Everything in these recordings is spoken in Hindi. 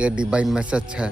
ये डिवाइन मैसेज है।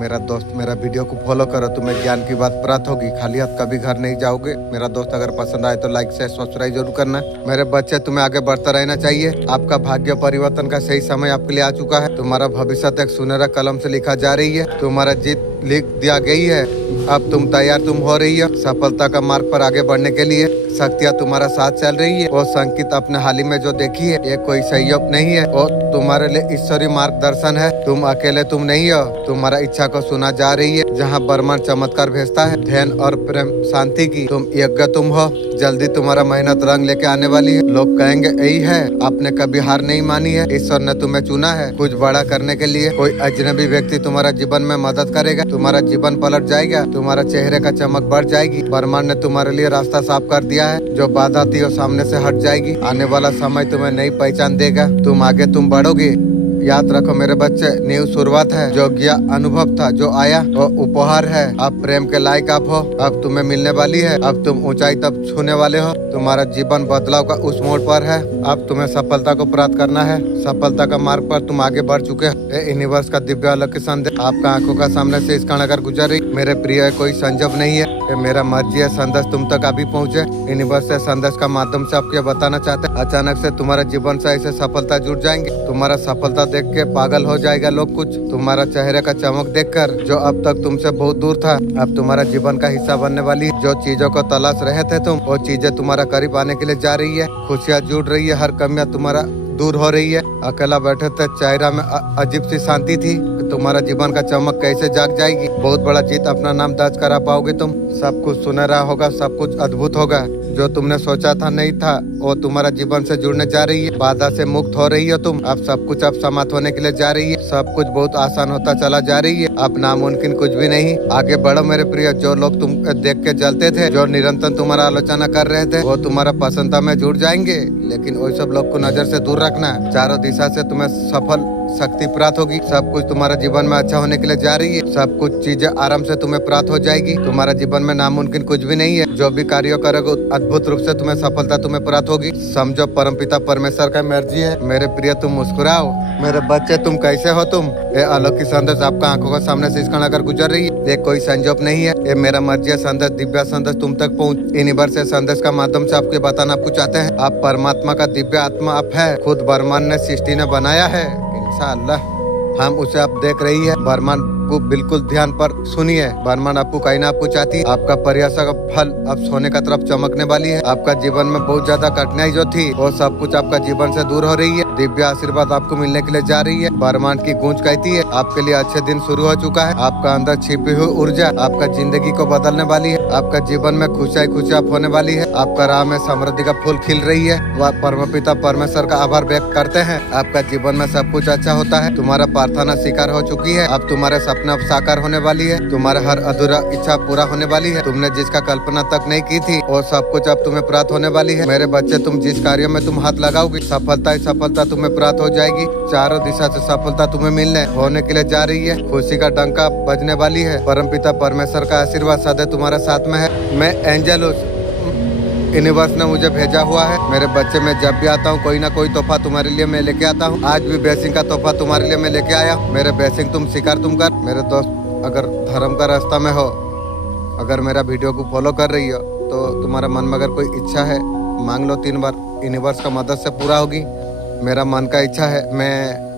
मेरा दोस्त, मेरा वीडियो को फॉलो करो, तुम्हें ज्ञान की बात प्राप्त होगी। खाली हाथ कभी घर नहीं जाओगे। मेरा दोस्त, अगर पसंद आए तो लाइक से सब्सक्राइब जरूर करना। मेरे बच्चे, तुम्हें आगे बढ़ता रहना चाहिए। आपका भाग्य परिवर्तन का सही समय आपके लिए आ चुका है। तुम्हारा भविष्य एक सुनहरा कलम से लिखा जा रही है। तुम्हारा जीत लिख दिया गई है। अब तुम तैयार तुम हो रही है सफलता का मार्ग पर आगे बढ़ने के लिए। शक्तियाँ तुम्हारा साथ चल रही है। वो संकेत अपने हाल ही में जो देखी है, ये कोई संयोग नहीं है, वो तुम्हारे लिए ईश्वरीय मार्गदर्शन है। तुम अकेले तुम नहीं हो। तुम्हारा इच्छा को सुना जा रही है। जहाँ ब्रह्मांड चमत्कार भेजता है, ध्यान और प्रेम शांति की, तुम यज्ञ तुम हो। जल्दी तुम्हारा मेहनत रंग लेके आने वाली है। लोग कहेंगे यही है, आपने कभी हार नहीं मानी है। ईश्वर ने तुम्हें चुना है कुछ बड़ा करने के लिए। कोई अजनबी व्यक्ति तुम्हारा जीवन में मदद करेगा। तुम्हारा जीवन पलट जाएगा। तुम्हारा चेहरे का चमक बढ़ जाएगी। ब्रह्मांड ने तुम्हारे लिए रास्ता साफ कर दिया है। जो बाधा थी वो सामने से हट जाएगी। आने वाला समय तुम्हें नई पहचान देगा। तुम आगे तुम बढ़ोगे। याद रखो मेरे बच्चे, न्यू शुरुआत है। जो ज्ञान अनुभव था जो आया वो उपहार है। अब प्रेम के लायक आप हो। अब तुम्हें मिलने वाली है। अब तुम ऊंचाई तब छूने वाले हो। तुम्हारा जीवन बदलाव का उस मोड़ पर है। अब तुम्हें सफलता को प्राप्त करना है। सफलता का मार्ग पर तुम आगे बढ़ चुके हो। यूनिवर्स का दिव्य अलग संदेश आपका आंखों का सामने से इसका नगर गुजर रही। मेरे प्रिय, कोई संजोग नहीं है। ये मेरा मर्जी है संदेश तुम तक अभी पहुँचे। यूनिवर्स से संदेश का माध्यम से आपको बताना चाहते हैं, अचानक से तुम्हारा जीवन से ऐसे सफलता जुड़ जाएंगे। तुम्हारा सफलता देख के पागल हो जाएगा लोग कुछ। तुम्हारा चेहरे का चमक देखकर जो अब तक तुमसे बहुत दूर था, अब तुम्हारा जीवन का हिस्सा बनने वाली है। जो चीजों को तलाश रहे थे तुम, वो चीजें तुम्हारा करीब आने के लिए जा रही है। खुशियाँ जुड़ रही है। हर कमियां तुम्हारा दूर हो रही है। अकेला बैठे थे, चेहरा में अजीब सी शांति थी। तुम्हारा जीवन का चमक कैसे जाग जाएगी। बहुत बड़ा जीत अपना नाम दर्ज करा पाओगे तुम। सब कुछ सुनहरा होगा, सब कुछ अद्भुत होगा। जो तुमने सोचा था नहीं था, वो तुम्हारा जीवन से जुड़ने जा रही है। बाधा से मुक्त हो रही हो तुम। अब सब कुछ अब समाप्त होने के लिए जा रही है। सब कुछ बहुत आसान होता चला जा रही है। अब नामुमकिन कुछ भी नहीं। आगे बढ़ो मेरे प्रिय। जो लोग तुम देख के जलते थे, जो निरंतर तुम्हारा आलोचना कर रहे थे, वो तुम्हारा प्रसन्नता में जुड़ जाएंगे। लेकिन वही सब लोग को नजर से दूर रखना। चारों दिशा से तुम्हें सफल शक्ति प्राप्त होगी। सब कुछ तुम्हारा जीवन में अच्छा होने के लिए जा रही है। सब कुछ चीजें आराम से तुम्हें प्राप्त हो जाएगी। तुम्हारा जीवन में नामुमकिन कुछ भी नहीं है। जो भी कार्य करोगे अद्भुत रूप से तुम्हें सफलता तुम्हें प्राप्त होगी। समझो परमपिता परमेश्वर का मर्जी है। मेरे प्रिय, तुम मुस्कुराओ। मेरे बच्चे, तुम कैसे हो तुम। ये अलौकिक संदेश आपका आंखों के सामने से इसका नगर गुजर रही है। ये कोई संजोग नहीं है। ये मेरा मर्जी संदेश, दिव्य संदेश तुम तक पहुँच। यूनिवर्स से संदेश का माध्यम से आपको बताना आपको चाहते हैं। आप परमात्मा का दिव्य आत्मा आप है। खुद ब्रह्मांड ने सृष्टि ने बनाया है। इंशाअल्लाह हम उसे आप देख रही है। ब्रह्मांड को बिल्कुल ध्यान पर सुनिए। ब्रह्मांड आपको कहीं ना आपको चाहती है। आपका प्रयास का फल अब सोने का तरफ चमकने वाली है। आपका जीवन में बहुत ज्यादा कठिनाई जो थी, वो सब कुछ आपका जीवन से दूर हो रही है। दिव्य आशीर्वाद आपको मिलने के लिए जा रही है। ब्रह्मांड की गूंज कहती है आपके लिए अच्छे दिन शुरू हो चुका है। आपका अंदर छिपी हुई ऊर्जा आपका जिंदगी को बदलने वाली है। आपका जीवन में खुशियाँ होने वाली है। आपका राह में समृद्धि का फूल खिल रही है। वह परमपिता परमेश्वर का आभार व्यक्त करते हैं। आपका जीवन में सब कुछ अच्छा होता है। तुम्हारा प्रार्थना स्वीकार हो चुकी है। अब तुम्हारे सपना अब साकार होने वाली है। तुम्हारा हर अधूरा इच्छा पूरा होने वाली है। तुमने जिसका कल्पना तक नहीं की थी, वो सब कुछ अब तुम्हें प्राप्त होने वाली है। मेरे बच्चे, तुम जिस कार्य में तुम हाथ लगाओगे, सफलता ही सफलता तुम्हें प्राप्त हो जाएगी। चारों दिशा से सफलता तुम्हें मिलने होने के लिए जा रही है। खुशी का डंका बजने वाली है। परमपिता परमेश्वर का आशीर्वाद सदैव तुम्हारे साथ में है। मैं एंजल हूँ। यूनिवर्स ने मुझे भेजा हुआ है। मेरे बच्चे, मैं जब भी आता हूँ कोई ना कोई तोहफा तुम्हारे लिए मैं लेके आता हूँ। आज भी ब्लेसिंग का तोहफा तुम्हारे लिए मैं लेके आया। मेरे ब्लेसिंग तुम स्वीकार तुम कर। मेरे दोस्त, अगर धर्म का रास्ता में हो, अगर मेरा वीडियो को फॉलो कर रही हो, तो तुम्हारा मन में अगर कोई इच्छा है, मांग लो 3 बार। यूनिवर्स का मदद से पूरा होगी। मेरा मन का इच्छा है, मैं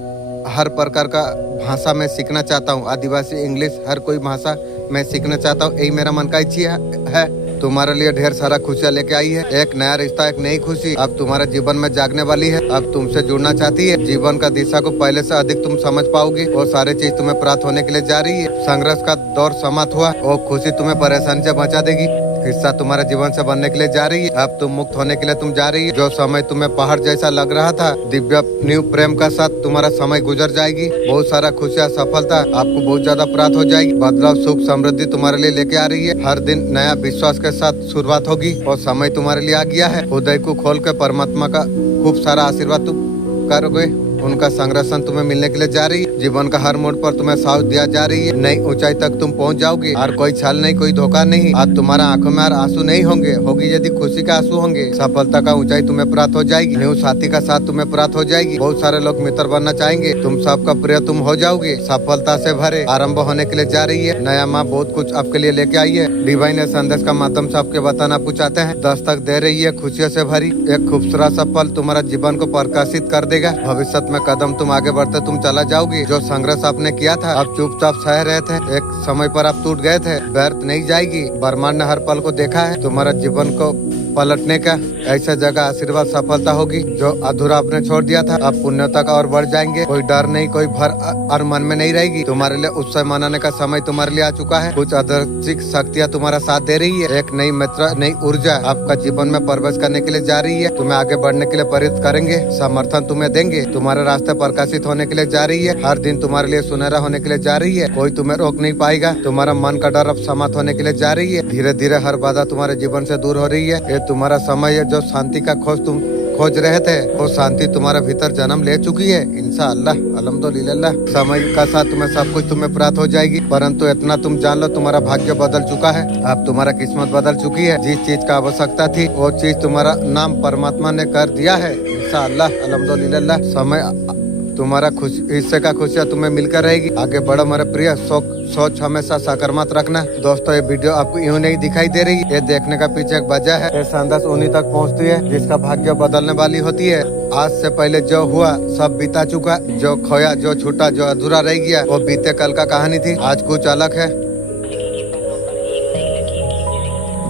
हर प्रकार का भाषा में सीखना चाहता हूँ। आदिवासी, इंग्लिश, हर कोई भाषा मैं सीखना चाहता हूँ। यही मेरा मन का इच्छा है। तुम्हारे लिए ढेर सारा खुशियाँ लेके आई है। एक नया रिश्ता, एक नई खुशी अब तुम्हारे जीवन में जागने वाली है। अब तुमसे जुड़ना चाहती है। जीवन का दिशा को पहले से अधिक तुम समझ पाओगी। वो सारी चीज तुम्हें प्राप्त होने के लिए जा रही है। संघर्ष का दौर समाप्त हुआ। वो खुशी तुम्हें परेशानी से बचा देगी। हिस्सा तुम्हारे जीवन से बनने के लिए जा रही है। अब तुम मुक्त होने के लिए तुम जा रही है। जो समय तुम्हें पहाड़ जैसा लग रहा था, दिव्य न्यू प्रेम का साथ तुम्हारा समय गुजर जाएगी। बहुत सारा खुशियाँ, सफलता आपको बहुत ज्यादा प्राप्त हो जाएगी। बदलाव, सुख, समृद्धि तुम्हारे लिए लेके आ रही है। हर दिन नया विश्वास के साथ शुरुआत होगी। और समय तुम्हारे लिए आ गया है। हृदय को खोल के परमात्मा का खूब सारा आशीर्वाद तुम करोगे। उनका संरक्षण तुम्हें मिलने के लिए जा रही है। जीवन का हर मोड़ पर तुम्हें साहस दिया जा रही है। नई ऊंचाई तक तुम पहुंच जाओगे और कोई छल नहीं, कोई धोखा नहीं। आज तुम्हारा आंखों में आंसू नहीं होंगे, होगी यदि खुशी का आंसू होंगे। सफलता का ऊंचाई तुम्हें प्राप्त हो जाएगी, न्यू साथी का साथ तुम्हें प्राप्त हो जाएगी। बहुत सारे लोग मित्र बनना चाहेंगे, तुम सबका प्रिय तुम हो जाओगे। सफलता से भरे आरंभ होने के लिए जा रही है। नया माँ बहुत कुछ आपके लिए लेके आई है। डिवाइन ने संदेश का माध्यम से आपके बताना आपको चाहते हैं। दस्तक दे रही है खुशियों से भरी एक खूबसूरत सा पल तुम्हारा जीवन को प्रकाशित कर देगा। भविष्य में कदम तुम आगे बढ़ते तुम चला जाओगे। जो संघर्ष आपने किया था आप चुपचाप सह रहे थे, एक समय पर आप टूट गए थे, व्यर्थ नहीं जाएगी। ब्रह्मांड ने हर पल को देखा है। तुम्हारा जीवन को पलटने का ऐसा जगह आशीर्वाद सफलता होगी। जो अधूरा आपने छोड़ दिया था आप पुण्यता का और बढ़ जाएंगे। कोई डर नहीं, कोई भर और मन में नहीं रहेगी। तुम्हारे लिए उत्सव मनाने का समय तुम्हारे लिए आ चुका है। कुछ अदृश्य शक्तियाँ तुम्हारा साथ दे रही है। एक नई मित्र, नई ऊर्जा आपका जीवन में प्रवेश करने के लिए जा रही है। तुम्हें आगे बढ़ने के लिए प्रेरित करेंगे, समर्थन तुम्हें देंगे। तुम्हारे रास्ते प्रकाशित होने के लिए जा रही है। हर दिन तुम्हारे लिए सुनहरा होने के लिए जा रही है। कोई तुम्हें रोक नहीं पाएगा। तुम्हारा मन का डर अब समाप्त होने के लिए जा रही है। धीरे धीरे हर बाधा तुम्हारे जीवन से दूर हो रही है। तुम्हारा समय है। जो शांति का खोज तुम खोज रहे थे वो शांति तुम्हारे भीतर जन्म ले चुकी है। इंशाअल्लाह, अल्हम्दुलिल्लाह। समय का साथ तुम्हें सब कुछ तुम्हें प्राप्त हो जाएगी। परंतु इतना तुम जान लो तुम्हारा भाग्य बदल चुका है। अब तुम्हारा किस्मत बदल चुकी है। जिस चीज का आवश्यकता थी वो चीज तुम्हारा नाम परमात्मा ने कर दिया है। इंशाअल्लाह, अल्हम्दुलिल्लाह। समय तुम्हारा हिस्से का खुशियाँ तुम्हें मिलकर रहेगी। आगे बढ़ो मेरे प्रिय। सोच हमेशा सकारात्मक रखना। दोस्तों ये वीडियो आपको यूं नहीं दिखाई दे रही, ये देखने का पीछे एक वजह है। ये संदेश उन्हीं तक पहुंचती है जिसका भाग्य बदलने वाली होती है। आज से पहले जो हुआ सब बीता चुका। जो खोया, जो छूटा, जो अधूरा रह गया वो बीते कल का कहानी थी। आज कुछ अलग है।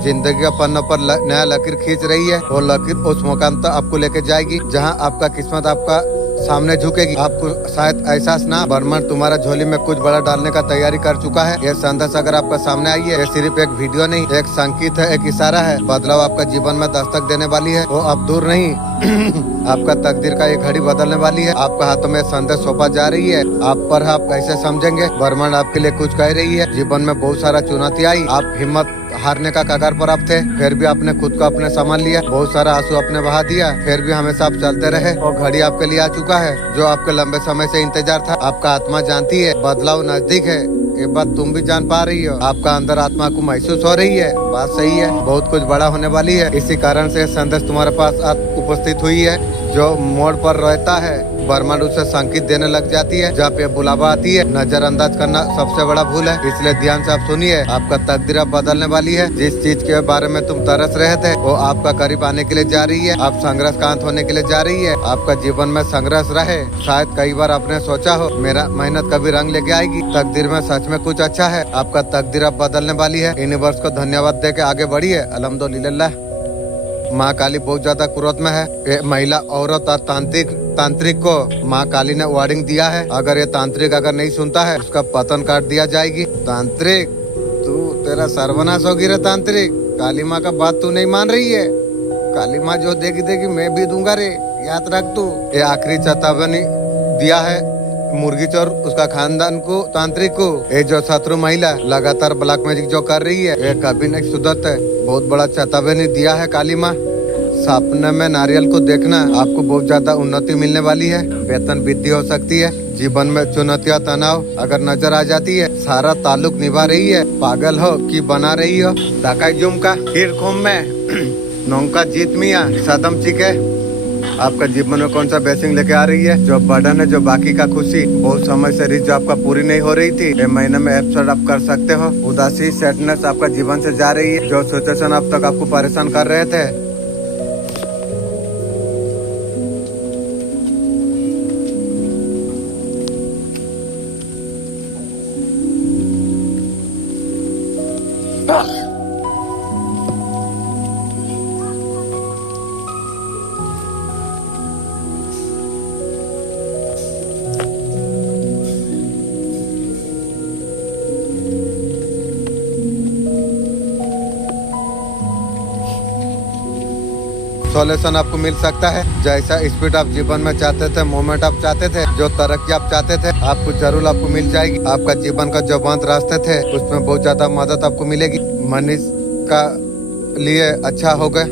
जिंदगी का पन्नों पर नया लकीर खींच रही है। वो लकीर उस मुकाम तक आपको लेके जाएगी जहाँ आपका किस्मत आपका सामने झुकेगी। आपको शायद एहसास ना, ब्रह्मांड तुम्हारा झोली में कुछ बड़ा डालने का तैयारी कर चुका है। यह संदेश अगर आपका सामने आई है, ये सिर्फ एक वीडियो नहीं, एक संकेत है, एक इशारा है। बदलाव आपका जीवन में दस्तक देने वाली है। वो अब दूर नहीं आपका तकदीर का ये घड़ी बदलने वाली है। आपका हाथों में संदेश सौंपा जा रही है। आप पर आप कैसे समझेंगे? ब्रह्मांड आपके लिए कुछ कह रही है। जीवन में बहुत सारा चुनौती आई, आप हिम्मत हारने का कगार पर आप थे, फिर भी आपने खुद को अपने संभाल लिया। बहुत सारा आंसू अपने बहा दिया, फिर भी हमेशा आप चलते रहे। और घड़ी आपके लिए आ चुका है जो आपके लंबे समय से इंतजार था। आपका आत्मा जानती है बदलाव नजदीक है। ये बात तुम भी जान पा रही हो। आपका अंदर आत्मा को महसूस हो रही है। बात सही है, बहुत कुछ बड़ा होने वाली है। इसी कारण से संदेश तुम्हारे पास उपस्थित हुई है। जो मोड़ पर रहता है ब्रह्मांड उसे संकेत देने लग जाती है। जब ये बुलावा आती है नजरअंदाज करना सबसे बड़ा भूल है। इसलिए ध्यान से आप सुनिए। आपका तकदीर अब बदलने वाली है। जिस चीज के बारे में तुम तरस रहे थे वो आपका करीब आने के लिए जा रही है। आप संघर्ष का अंत होने के लिए जा रही है। आपका जीवन में संघर्ष रहे। शायद कई बार आपने सोचा हो मेरा मेहनत कभी रंग लेके आएगी। तकदीर में सच में कुछ अच्छा है। आपका तकदीर अब बदलने वाली है। यूनिवर्स को धन्यवाद दे के आगे बढ़िए। अल्हम्दुलिल्लाह। माँ काली बहुत ज्यादा क्रोध में है। महिला, औरत और तांत्रिक को माँ काली ने वार्निंग दिया है। अगर ये तांत्रिक अगर नहीं सुनता है उसका पतन काट दिया जाएगी। तांत्रिक, तू तेरा सर्वनाश होगी रे तांत्रिक। काली माँ का बात तू नहीं मान रही है। काली माँ जो देगी मैं भी दूंगा रे, याद रख तू। ये आखिरी चेतावनी दिया है मुर्गी चोर उसका खानदान को, तांत्रिक को। ये जो शत्रु महिला लगातार ब्लैक मैजिक जो कर रही है ये कभी नहीं सुधरता है। बहुत बड़ा चेतावनी दिया है काली माँ। सपने में नारियल को देखना, आपको बहुत ज्यादा उन्नति मिलने वाली है। वेतन वृद्धि हो सकती है। जीवन में चुनौतियाँ, तनाव अगर नजर आ जाती है, सारा ताल्लुक निभा रही है। पागल हो कि बना रही हो। ढाकाई जुम का खीर खुम में नौका जीत मिया सदम चिके। आपका जीवन में कौन सा ब्लेसिंग लेके आ रही है? जो बर्डन है, जो बाकी का खुशी, बहुत समय से रीच जो आपका पूरी नहीं हो रही थी, ये महीने में एपिसोड आप कर सकते हो। उदासी, सैडनेस आपका जीवन से जा रही है। जो सिचुएशन अब तक आपको परेशान कर रहे थे, सॉल्यूशन आपको मिल सकता है। जैसा स्पीड आप जीवन में चाहते थे, मोमेंट आप चाहते थे, जो तरक्की आप चाहते थे, आपको जरूर आपको मिल जाएगी। आपका जीवन का जो बंद रास्ते थे उसमें बहुत ज्यादा मदद आपको मिलेगी। मनीष का लिए अच्छा होगा।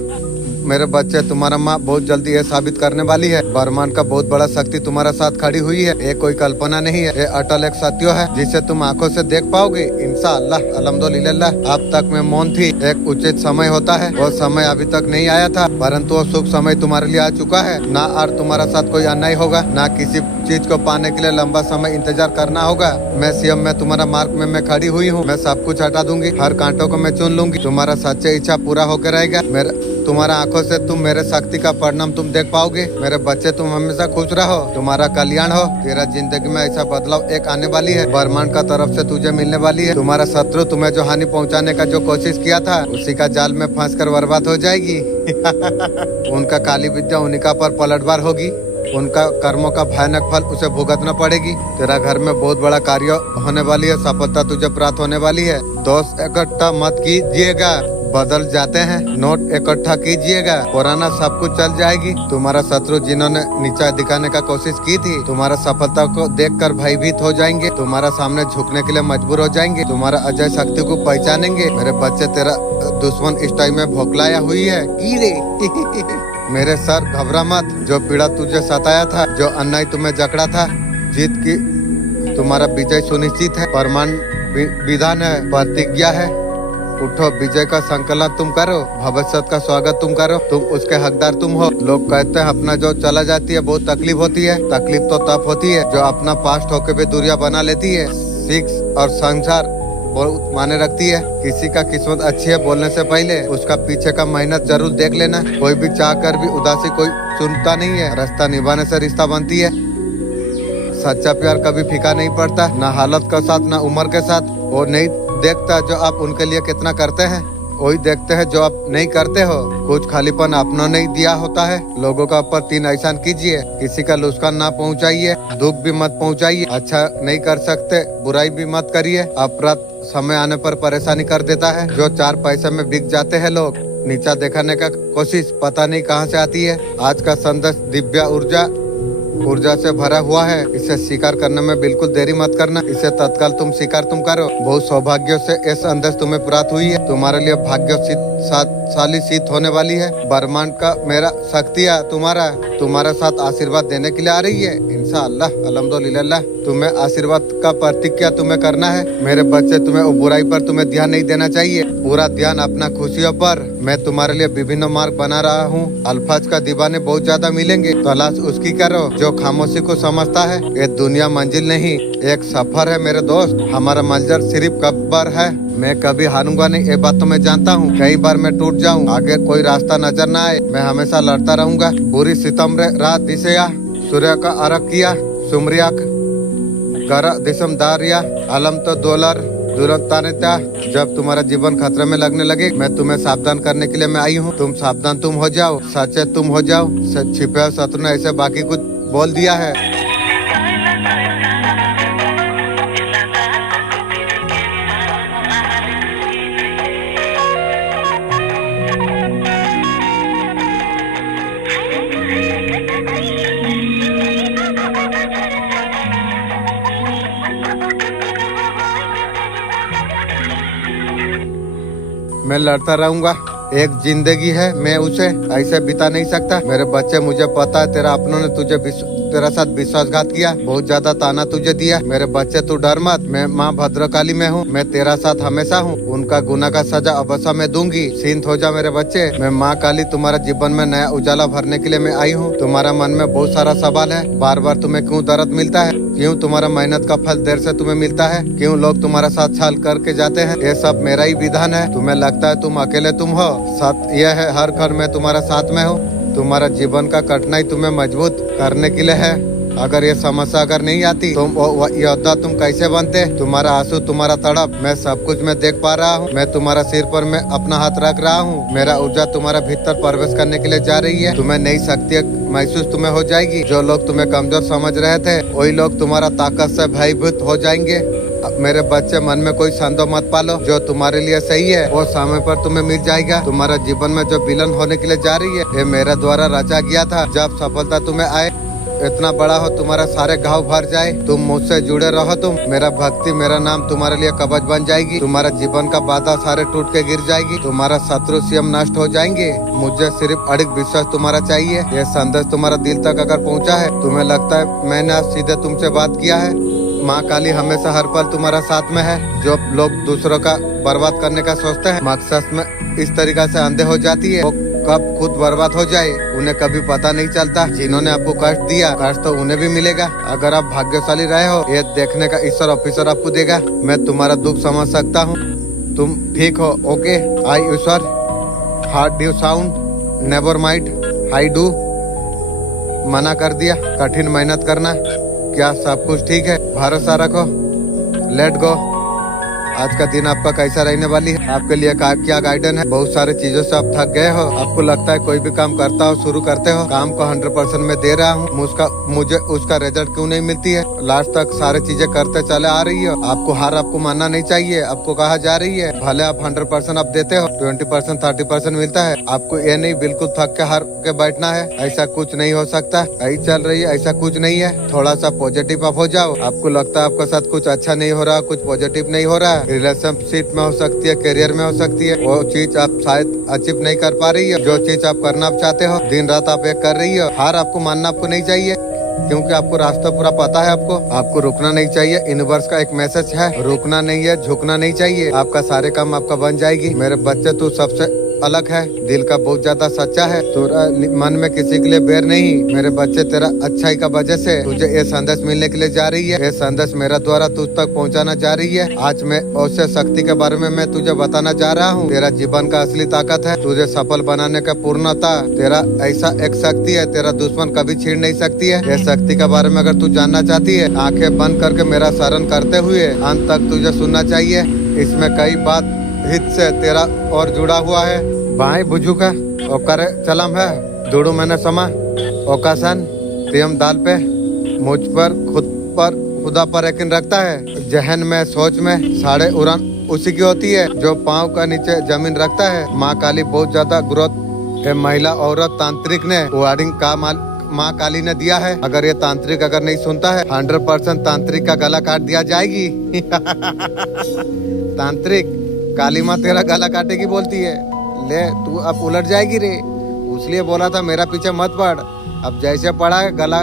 मेरे बच्चे, तुम्हारा माँ बहुत जल्दी ये साबित करने वाली है ब्रह्मांड का बहुत बड़ा शक्ति तुम्हारा साथ खड़ी हुई है। ये कोई कल्पना नहीं है, ये अटल एक सत्य है जिसे तुम आंखों से देख पाओगे इंशाअल्लाह। अल्हम्दुलिल्लाह। अब तक मैं मौन थी। एक उचित समय होता है, वो समय अभी तक नहीं आया था, परंतु वो शुभ समय तुम्हारे लिए आ चुका है। ना और तुम्हारा साथ कोई अन्याय होगा, ना किसी चीज को पाने के लिए लंबा समय इंतजार करना होगा। मैं सीएम में तुम्हारा मार्ग में मैं खड़ी हुई हूँ। मैं सब कुछ हटा दूंगी, हर कांटों को मैं चुन लूंगी। तुम्हारा सच्चे इच्छा पूरा होकर रहेगा। मेरा तुम्हारा आंखों से तुम मेरे शक्ति का परिणाम तुम देख पाओगे। मेरे बच्चे, तुम हमेशा खुश रहो, तुम्हारा कल्याण हो। तेरा जिंदगी में ऐसा बदलाव एक आने वाली है, ब्रह्मांड का तरफ से तुझे मिलने वाली है। तुम्हारा शत्रु तुम्हें जो हानि पहुंचाने का जो कोशिश किया था, उसी का जाल में फंस कर बर्बाद हो जाएगी। उनका काली विद्या उन्हीं का पर पलटवार होगी। उनका कर्मों का भयानक फल उसे भुगतना पड़ेगी। तेरा घर में बहुत बड़ा कार्य होने वाली है, सफलता तुझे प्राप्त होने वाली है। दोस्त इकट्ठा मत कीजिएगा, बदल जाते हैं। नोट इकट्ठा कीजिएगा, पुराना सब कुछ चल जाएगी। तुम्हारा शत्रु जिन्होंने नीचा दिखाने का कोशिश की थी, तुम्हारा सफलता को देखकर भयभीत हो जाएंगे, तुम्हारा सामने झुकने के लिए मजबूर हो जाएंगे, तुम्हारा अजय शक्ति को पहचानेंगे। मेरे बच्चे, तेरा दुश्मन इस टाइम में भोखलाया हुई है। मेरे सर, घबरा मत। जो पीड़ा तुझे सताया था, जो अन्याय तुम्हें जकड़ा था, जीत की तुम्हारा विजय सुनिश्चित है। प्रमाण विधान है, प्रतिज्ञा है। उठो, विजय का संकल्प तुम करो, भविष्य का स्वागत तुम करो। तुम उसके हकदार तुम हो। लोग कहते हैं अपना जो चला जाती है बहुत तकलीफ होती है। तकलीफ तो तब होती है जो अपना पास्ट होके भी दूरिया बना लेती है। सिक्स और संसार बहुत माने रखती है। किसी का किस्मत अच्छी है बोलने से पहले उसका पीछे का मेहनत जरूर देख लेना। कोई भी चाह कर भी उदासी कोई सुनता नहीं है। रास्ता निभाने से रिश्ता बनती है। सच्चा प्यार कभी फीका नहीं पड़ता, ना हालत के साथ ना उम्र के साथ। वो नहीं देखता जो आप उनके लिए कितना करते हैं, वही देखते हैं जो आप नहीं करते हो। कुछ खालीपन अपनों ने दिया होता है। लोगों का ऊपर 3 एहसान कीजिए, किसी का नुकसान ना पहुंचाइए, दुख भी मत पहुंचाइए, अच्छा नहीं कर सकते बुराई भी मत करिए। अपराध समय आने पर परेशानी कर देता है। जो 4 पैसे में बिक जाते हैं लोग, नीचा दिखाने का कोशिश पता नहीं कहां से आती है। आज का संदेश दिव्य ऊर्जा से भरा हुआ है। इसे स्वीकार करने में बिल्कुल देरी मत करना। इसे तत्काल तुम स्वीकार तुम करो। बहुत सौभाग्य से ये संदेश तुम्हें प्राप्त हुई है। तुम्हारे लिए भाग्यशाली सिद्ध होने वाली है। ब्रह्मांड का मेरा शक्तियाँ तुम्हारा साथ आशीर्वाद देने के लिए आ रही है इंशाअल्लाह। अल्हम्दुलिल्लाह। तुम्हें आशीर्वाद का प्रतिज्ञा तुम्हें करना है। मेरे बच्चे, तुम्हें बुराई पर तुम्हें ध्यान नहीं देना चाहिए, पूरा ध्यान अपना खुशियों पर। मैं तुम्हारे लिए विभिन्न मार्ग बना रहा हूँ। अल्फाज का दीवाने बहुत ज्यादा मिलेंगे, तलाश उसकी करो जो खामोशी को समझता है। ये दुनिया मंजिल नहीं, एक सफर है मेरे दोस्त। हमारा मंजिल सिर्फ कब्र है। मैं कभी हारूंगा नहीं, ये बात तो मैं जानता हूँ। कई बार मैं टूट जाऊँ, आगे कोई रास्ता नजर न आए, मैं हमेशा लड़ता रहूंगा। पूरी सितम्बर रात दिशया सूर्य का अर्घ किया, सुमरिया गरा दिसम दारिया अलम तो डॉलर दुरंतानिता। जब तुम्हारा जीवन खतरे में लगने लगे, मैं तुम्हें सावधान करने के लिए मैं आई हूँ। तुम सावधान तुम हो जाओ, सचेत तुम हो जाओ। छिपे शत्रु ने ऐसे बाकी कुछ बोल दिया है। मैं लड़ता रहूंगा। एक जिंदगी है, मैं उसे ऐसे बिता नहीं सकता। मेरे बच्चे, मुझे पता है तेरा अपनों ने तेरा साथ विश्वासघात किया, बहुत ज्यादा ताना तुझे दिया। मेरे बच्चे, तू डर मत। मैं माँ भद्रकाली में हूँ, मैं तेरा साथ हमेशा हूँ। उनका गुनाह का सजा अवश्य मैं दूंगी। शांत हो जा मेरे बच्चे। मैं माँ काली तुम्हारा जीवन में नया उजाला भरने के लिए मैं आई हूँ। तुम्हारा मन में बहुत सारा सवाल है, बार बार तुम्हें क्यों दर्द मिलता है, क्यों तुम्हारा मेहनत का फल देर से तुम्हें मिलता है, क्यों लोग तुम्हारा साथ छल करके जाते हैं। ये सब मेरा ही विधान है। तुम्हें लगता है तुम अकेले तुम हो, सत्य यह है हर घर में तुम्हारा साथ में हूँ। तुम्हारा जीवन का कठिनाई तुम्हें मजबूत करने के लिए है। अगर ये समस्या अगर नहीं आती, तुम योद्धा तुम कैसे बनते। तुम्हारा आंसू, तुम्हारा तड़प, मैं सब कुछ मैं देख पा रहा हूँ। मैं तुम्हारा सिर पर मैं अपना हाथ रख रहा हूँ। मेरा ऊर्जा तुम्हारा भीतर प्रवेश करने के लिए जा रही है। तुम्हें नई शक्ति महसूस तुम्हें हो जाएगी। जो लोग तुम्हें कमजोर समझ रहे थे, वही लोग तुम्हारा ताकत से भयभीत हो जाएंगे। मेरे बच्चे, मन में कोई संदेह मत पालो। जो तुम्हारे लिए सही है वो समय पर तुम्हें मिल जाएगा। तुम्हारा जीवन में जो विलन होने के लिए जा रही है, ये मेरे द्वारा रचा गया था। जब सफलता तुम्हें आए, इतना बड़ा हो, तुम्हारा सारे घाव भर जाए, तुम मुझसे जुड़े रहो, तुम मेरा भक्ति, मेरा नाम तुम्हारे लिए कवच बन जाएगी। तुम्हारा जीवन का बाधा सारे टूट के गिर जाएगी, तुम्हारा शत्रु स्वयं नष्ट हो जाएंगे। मुझे सिर्फ अड़िग विश्वास तुम्हारा चाहिए। ये संदेश तुम्हारा दिल तक अगर पहुंचा है, तुम्हें लगता है मैंने आज सीधे तुमसे बात किया है, माँ काली हमेशा हर पल तुम्हारा साथ में है। जो लोग दूसरों का बर्बाद करने का सोचते हैं, मकसद में इस तरीका से अंधे हो जाती है, वो कब खुद बर्बाद हो जाए उन्हें कभी पता नहीं चलता। जिन्होंने आपको कष्ट दिया, कष्ट तो उन्हें भी मिलेगा। अगर आप भाग्यशाली रहे हो, ये देखने का ईश्वर ऑफिसर आपको देगा। मैं तुम्हारा दुख समझ सकता हूँ, तुम ठीक हो। Okay, I Ishwar, heart due sound, never mind, high do. मना कर दिया, कठिन मेहनत करना। क्या सब कुछ ठीक है? भरोसा रखो, लेट गो। आज का दिन आपका कैसा रहने वाली है? आपके लिए क्या गाइडेंस है? बहुत सारी चीजों से आप थक गए हो, आपको लगता है कोई भी काम करता हो, शुरू करते हो, काम को 100% में दे रहा हूँ, मुझे उसका रिजल्ट क्यों नहीं मिलती है? लास्ट तक सारी चीजें करते चले आ रही हो। आपको हार आपको मानना नहीं चाहिए, आपको कहा जा रही है भले आप 100% आप देते हो, 20% 30% मिलता है। आपको ये नहीं बिल्कुल थक के हार के बैठना है, ऐसा कुछ नहीं हो सकता। ऐसी चल रही है, ऐसा कुछ नहीं है। थोड़ा सा पॉजिटिव आप हो जाओ। आपको लगता है आपके साथ कुछ अच्छा नहीं हो रहा, कुछ पॉजिटिव नहीं हो रहा, रिलेशनशिप में हो सकती है, करियर में हो सकती है, वो चीज आप शायद अचीव नहीं कर पा रही है। जो चीज आप करना चाहते हो, दिन रात आप एक कर रही हो। हार आपको मानना आपको नहीं चाहिए, क्योंकि आपको रास्ता पूरा पता है। आपको रुकना नहीं चाहिए। यूनिवर्स का एक मैसेज है, रुकना नहीं है, झुकना नहीं चाहिए। आपका सारे काम आपका बन जाएगी। मेरे बच्चे, तू सबसे अलग है, दिल का बहुत ज्यादा सच्चा है, तेरा मन में किसी के लिए बैर नहीं। मेरे बच्चे, तेरा अच्छाई का वजह से तुझे ये संदेश मिलने के लिए जा रही है। ये संदेश मेरा द्वारा तुझ तक पहुंचाना जा रही है। आज मैं औषध शक्ति के बारे में मैं तुझे बताना जा रहा हूँ। तेरा जीवन का असली ताकत है, तुझे सफल बनाने का पूर्णता तेरा ऐसा एक शक्ति है, तेरा दुश्मन कभी छीन नहीं सकती है। ये शक्ति के बारे में अगर तू जानना चाहती है, आंखें बंद करके मेरा शरण करते हुए अंत तक तुझे सुनना चाहिए। इसमें कई बात हित से तेरा और जुड़ा हुआ है। बाई बुझू का ओकर चलम है, दुड़ू मैंने समा ओकासन प्रियम दाल पे, मुझ पर खुदा पर यकीन रखता है। जहन में सोच में साढ़े उड़ान उसी की होती है जो पाँव का नीचे जमीन रखता है। माँ काली बहुत ज्यादा ग्रोथ है। महिला औरत तांत्रिक ने वार्डिंग का माँ काली ने दिया है। अगर ये तांत्रिक अगर नहीं सुनता है, 100% तांत्रिक का गला काट दिया जाएगी। तांत्रिक, काली माँ तेरा गला काटेगी बोलती है। ले, तू अब उलट जाएगी रे, इसलिए बोला था मेरा पीछे मत पड़। अब जैसे पड़ा है गला,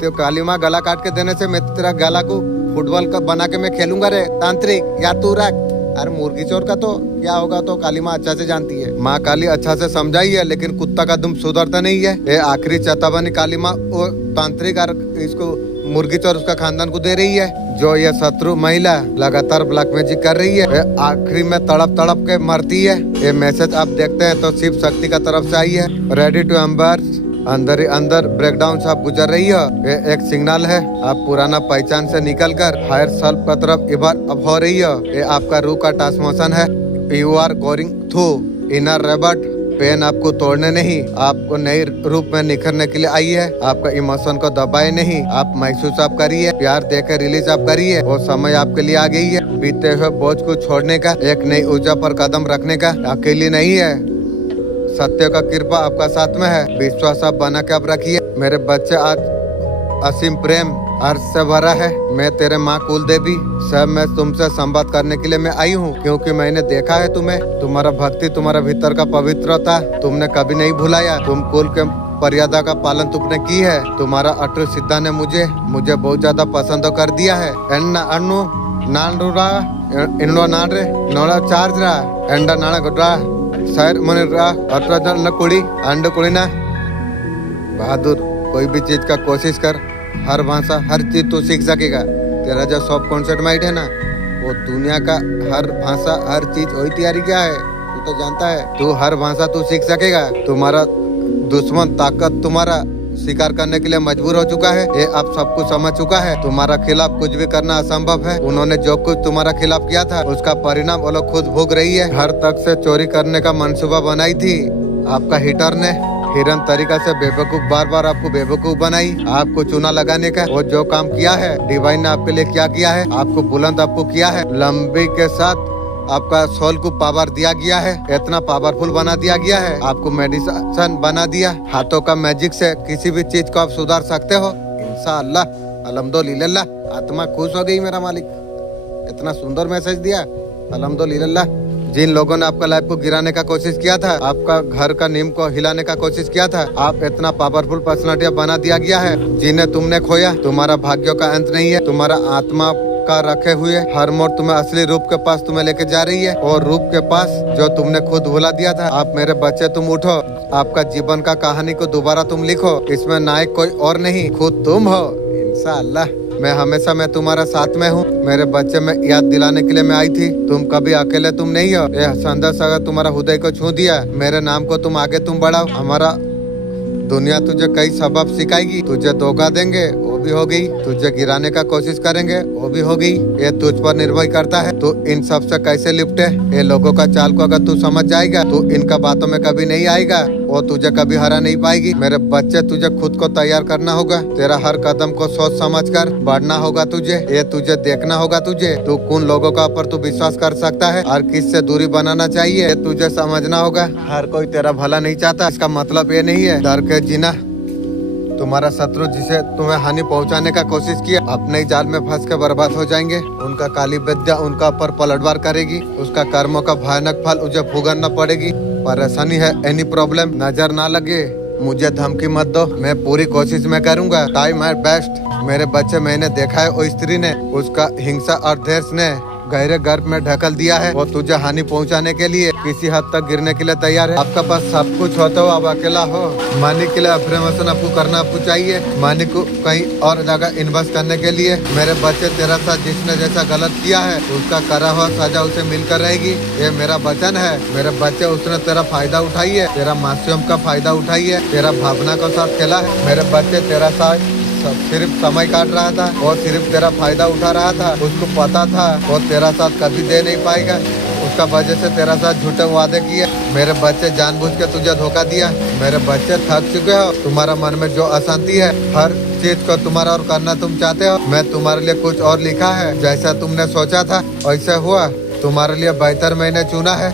तो काली माँ गला काट के देने से मैं तेरा गला को फुटबॉल का बना के मैं खेलूंगा रे तांत्रिक, या तू रख। अरे मुर्गी चोर का तो क्या होगा तो काली माँ अच्छा से जानती है। माँ काली अच्छा से समझाई है, लेकिन कुत्ता का दुम सुधरता नहीं है। ये आखिरी चेतावनी काली माँ वो तांत्रिक और इसको मुर्गी चोर उसका खानदान को दे रही है। जो ये शत्रु महिला लगातार ब्लैक मैजिक कर रही है, आखिरी में तड़प तड़प के मरती है। ये मैसेज आप देखते हैं तो शिव शक्ति का तरफ से आई है। रेडी टू एम्बर्स, अंदर ही अंदर ब्रेकडाउन से आप गुजर रही है। ये एक सिग्नल है, आप पुराना पहचान से निकलकर हायर सेल्फ का तरफ अब हो रही है। ये आपका रूह का ट्रांसमोशन है। You are going through inner reboot. Pain आपको तोड़ने नहीं, आपको नए रूप में निखरने के लिए आई है। आपका इमोशन को दबाए नहीं, आप महसूस आप करिए, प्यार देकर रिलीज आप करिए। वो समय आपके लिए आ गई है, बीते हुए बोझ को छोड़ने का, एक नई ऊर्जा पर कदम रखने का। अकेली नहीं है, सत्य का कृपा आपका साथ में है। विश्वास आप बना के आप रखिए। मेरे बच्चे, आज असीम प्रेम अर्थ से भरा है। मैं तेरे माँ कुल देवी सब मैं तुमसे संवाद करने के लिए मैं आई हूँ, क्योंकि मैंने देखा है तुम्हें, तुम्हारा भक्ति, तुम्हारा भीतर का पवित्रता तुमने कभी नहीं भुलाया। तुम कुल के मर्यादा का पालन तुमने की है। तुम्हारा अटल सिद्धा ने मुझे बहुत ज्यादा पसंद कर दिया है। अनु नान रुरा इन्नो नारे नोड़ा चार्ज रहा एंडा नाना गुड्रा सर मन रहा अटरा न कुड़ी अंड कुड़ी ना। बहादुर, कोई भी चीज का कोशिश कर, हर भाषा हर चीज तू सीख सकेगा। तेरा जो सब कॉन्सेप्ट माइंड है ना, वो दुनिया का हर भाषा हर चीज वही तैयारी क्या है, तू तो जानता है। तू हर भाषा तू सीख सकेगा। तुम्हारा दुश्मन ताकत तुम्हारा शिकार करने के लिए मजबूर हो चुका है। ये आप सब कुछ समझ चुका है। तुम्हारा खिलाफ कुछ भी करना असंभव है। उन्होंने जो कुछ तुम्हारा खिलाफ किया था, उसका परिणाम वो लोग खुद भोग रही है। घर तक से चोरी करने का मंसूबा बनाई थी आपका हिटर ने, हिरन तरीका से बेवकूफ बार बार आपको बेवकूफ बनाई, आपको चूना लगाने का। वो जो काम किया है, डिवाइन ने आपके लिए क्या किया है, आपको बुलंद आपको किया है। लंबी के साथ आपका सोल को पावर दिया गया है, इतना पावरफुल बना दिया गया है, आपको मेडिसिन बना दिया। हाथों का मैजिक से किसी भी चीज को आप सुधार सकते हो इंशाअल्लाह। अल्हम्दुलिल्लाह, आत्मा खुश हो गई मेरा मालिक, इतना सुंदर मैसेज दिया। अल्हम्दुलिल्लाह। जिन लोगों ने आपका लाइफ को गिराने का कोशिश किया था, आपका घर का नींव को हिलाने का कोशिश किया था, आप इतना पावरफुल पर्सनालिटी बना दिया गया है। जिन्हें तुमने खोया, तुम्हारा भाग्यों का अंत नहीं है। तुम्हारा आत्मा का रखे हुए हर मोड़ तुम्हें असली रूप के पास तुम्हें लेके जा रही है, और रूप के पास जो तुमने खुद भुला दिया था। आप मेरे बच्चे तुम उठो, आपका जीवन का कहानी को दोबारा तुम लिखो। इसमें नायक कोई और नहीं, खुद तुम हो इंशाअल्लाह। मैं तुम्हारा साथ में हूँ। मेरे बच्चे में याद दिलाने के लिए मैं आई थी, तुम कभी अकेले तुम नहीं हो। यह संदेश अगर तुम्हारा हृदय को छू दिया, मेरे नाम को तुम आगे तुम बढ़ाओ। हमारा दुनिया तुझे कई सबब सिखाएगी, तुझे धोखा देंगे वो भी हो गई, तुझे गिराने का कोशिश करेंगे वो भी हो गई। ये तुझ पर निर्भर करता है तू इन सब से कैसे लिपटे। ये लोगों का चाल को अगर तू समझ जाएगा, तू इनका बातों में कभी नहीं आएगा और तुझे कभी हरा नहीं पाएगी। मेरे बच्चे, तुझे खुद को तैयार करना होगा। तेरा हर कदम को सोच समझ कर बढ़ना होगा तुझे। ये तुझे देखना होगा तुझे, तू कौन लोगों का ऊपर तू विश्वास कर सकता है और किससे दूरी बनाना चाहिए, तुझे समझना होगा। हर कोई तेरा भला नहीं चाहता, इसका मतलब ये नहीं है डर के जीना। तुम्हारा शत्रु जिसे तुम्हें हानि पहुंचाने का कोशिश किया, अपने ही जाल में फंस के बर्बाद हो जाएंगे। उनका काली विद्या उनका ऊपर पलटवार करेगी, उसका कर्मों का भयानक फल उसे भुगतना पड़ेगी। परेशानी है, एनी प्रॉब्लम नजर ना लगे, मुझे धमकी मत दो, मैं पूरी कोशिश में करूंगा, ट्राई माय बेस्ट। मेरे बच्चे, मैंने देखा है वो स्त्री ने उसका हिंसा और देश ने गहरे गर्भ में ढकल दिया है। वो तुझे हानि पहुंचाने के लिए किसी हद तक गिरने के लिए तैयार है। आपका पास सब कुछ होता हो, आप अकेला हो। मनी के लिए अफर्मेशन आपको करना आपको चाहिए, मनी को कहीं और जगह इन्वेस्ट करने के लिए। मेरे बच्चे, तेरा साथ जिसने जैसा गलत किया है, उसका करा हुआ सजा उसे मिलकर रहेगी, ये मेरा वचन है। मेरे बच्चे, उसने तेरा फायदा उठाई है, तेरा मासूम का फायदा उठाई है, तेरा भावना के साथ खेला है। मेरे बच्चे, तेरा साथ सिर्फ समय काट रहा था और सिर्फ तेरा फायदा उठा रहा था, उसको पता था और तेरा साथ कभी दे नहीं पाएगा। उसका वजह से तेरा साथ झूठे वादे किए। मेरे बच्चे, जानबूझ के तुझे धोखा दिया। मेरे बच्चे, थक चुके हो। तुम्हारा मन में जो अशांति है, हर चीज को तुम्हारा और करना तुम चाहते हो। मैं तुम्हारे लिए कुछ और लिखा है, जैसा तुमने सोचा था वैसे हुआ। तुम्हारे लिए बेहतर मैंने चुना है।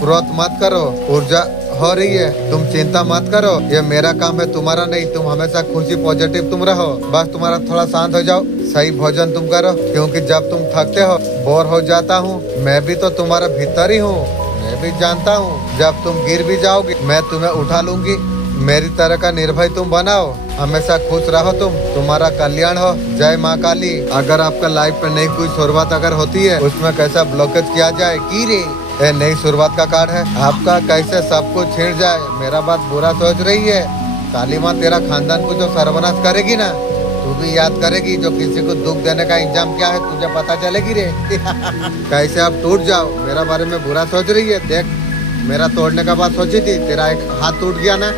क्रोध मत करो, ऊर्जा हो रही है, तुम चिंता मत करो, ये मेरा काम है, तुम्हारा नहीं। तुम हमेशा खुशी पॉजिटिव तुम रहो, बस तुम्हारा थोड़ा शांत हो जाओ, सही भोजन तुम करो, क्योंकि जब तुम थकते हो, बोर हो जाता हूँ, मैं भी तो तुम्हारा भीतर ही हूँ, मैं भी जानता हूँ। जब तुम गिर भी जाओगे, मैं तुम्हें उठा लूंगी। मेरी तरह का निर्भय तुम बनाओ, हमेशा खुश रहो तुम, तुम्हारा कल्याण हो। जय माँ काली। अगर आपका लाइफ में नई कोई शुरुआत अगर होती है, उसमें कैसा ब्लॉकेज किया जाए, की रे ये नई शुरुआत का कार्ड है आपका, कैसे सब कुछ छिड़ जाए। मेरा बात बुरा सोच रही है, काली माँ तेरा खानदान को जो सर्वनाश करेगी ना, तू भी याद करेगी। जो किसी को दुख देने का इंजाम क्या है, तुझे पता चलेगी रे। कैसे आप टूट जाओ, मेरा बारे में बुरा सोच रही है। देख, मेरा तोड़ने का बात सोची थी, तेरा एक हाथ टूट गया ना।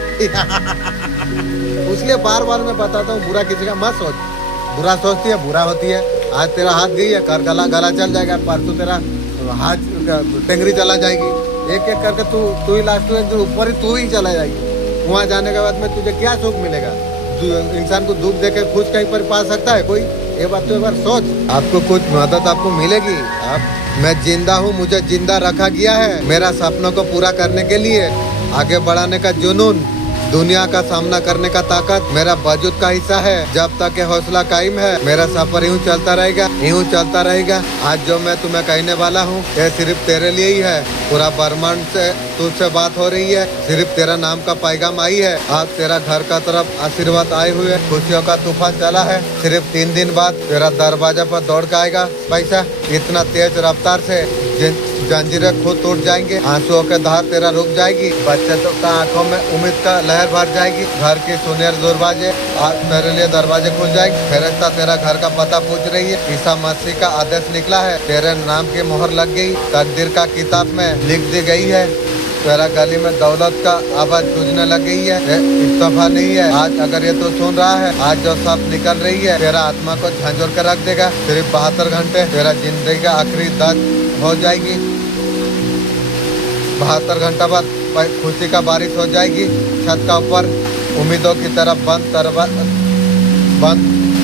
इसलिए बार बार मैं बताता हूँ, बुरा किसी का मत सोच। बुरा सोचती है बुरा होती है। आज तेरा हाथ गई है, कर गला चल जाएगा, परसों तेरा हाथ टेंगरी चला जाएगी। एक एक करके तू ही लास्ट में ऊपर ही तू ही चला जाएगी। वहाँ जाने के बाद में तुझे क्या सुख मिलेगा? इंसान को दुख देके खुश कहीं पर पा सकता है कोई? ये बात तो एक बार सोच। आपको कुछ मदद आपको मिलेगी। मैं जिंदा हूँ, मुझे जिंदा रखा गया है मेरा सपनों को पूरा करने के लिए, आगे बढ़ाने का जुनून, दुनिया का सामना करने का ताकत मेरा वजूद का हिस्सा है। जब तक ये हौसला कायम है, मेरा सफर यूँ चलता रहेगा, यूँ चलता रहेगा। आज जो मैं तुम्हें कहने वाला हूँ, ये सिर्फ तेरे लिए ही है। पूरा ब्रह्मांड से तुझसे बात हो रही है, सिर्फ तेरा नाम का पैगाम आई है। आज तेरा घर का तरफ आशीर्वाद आए हुए, खुशियों का तूफान चला है। सिर्फ 3 दिन बाद तेरा दरवाजा पर दौड़ के आएगा पैसा, इतना तेज रफ्तार से जंजीरें खुद टूट जाएंगे, आंसुओं के धार तेरा रुक जाएगी, बच्चे तो का आंखों में उम्मीद का लहर भर जाएगी। घर के सुनहरे दरवाजे आज तेरे लिए दरवाजे खुल जाएंगे। फरिश्ता तेरा घर का पता पूछ रही है, ईसा मसीह का आदेश निकला है, तेरे नाम की मोहर लग गई, तकदीर का किताब में लिख दी गई है। तेरा गली में दौलत का आवाज गूंजने लग गई है, इस्तीफा नहीं है। आज अगर ये तो सुन रहा है, आज जो सब निकल रही है, तेरा आत्मा को झंझोर कर रख देगा। सिर्फ 72 घंटे तेरा जिंदगी का आखिरी दर्द हो जाएगी। 72 घंटा बाद खुशी का बारिश हो जाएगी। छत का ऊपर उम्मीदों की तरफ बंद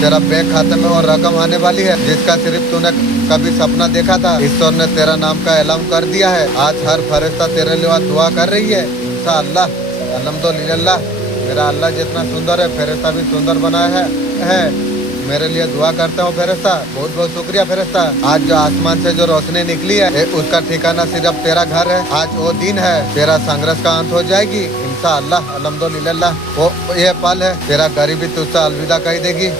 तेरा बैंक खाते में और रकम आने वाली है जिसका सिर्फ तूने कभी सपना देखा था। ईश्वर ने तेरा नाम का ऐलान कर दिया है। आज हर फरिश्ता तेरे लिए दुआ कर रही है। इंशाअल्लाह, अल्हम्दुलिल्लाह। मेरा अल्लाह जितना सुंदर है फरिश्ता भी सुंदर बनाया है। मेरे लिए दुआ करते हो फरिश्ता, बहुत बहुत शुक्रिया फरिश्ता। आज जो आसमान से जो रोशनी निकली है उसका ठिकाना सिर्फ तेरा घर है। आज वो दिन है, तेरा संघर्ष का अंत हो जाएगी इंशाअल्लाह, अल्हम्दुलिल्लाह। वो ये पल है, तेरा गरीबी तुझसे अलविदा कह देगी।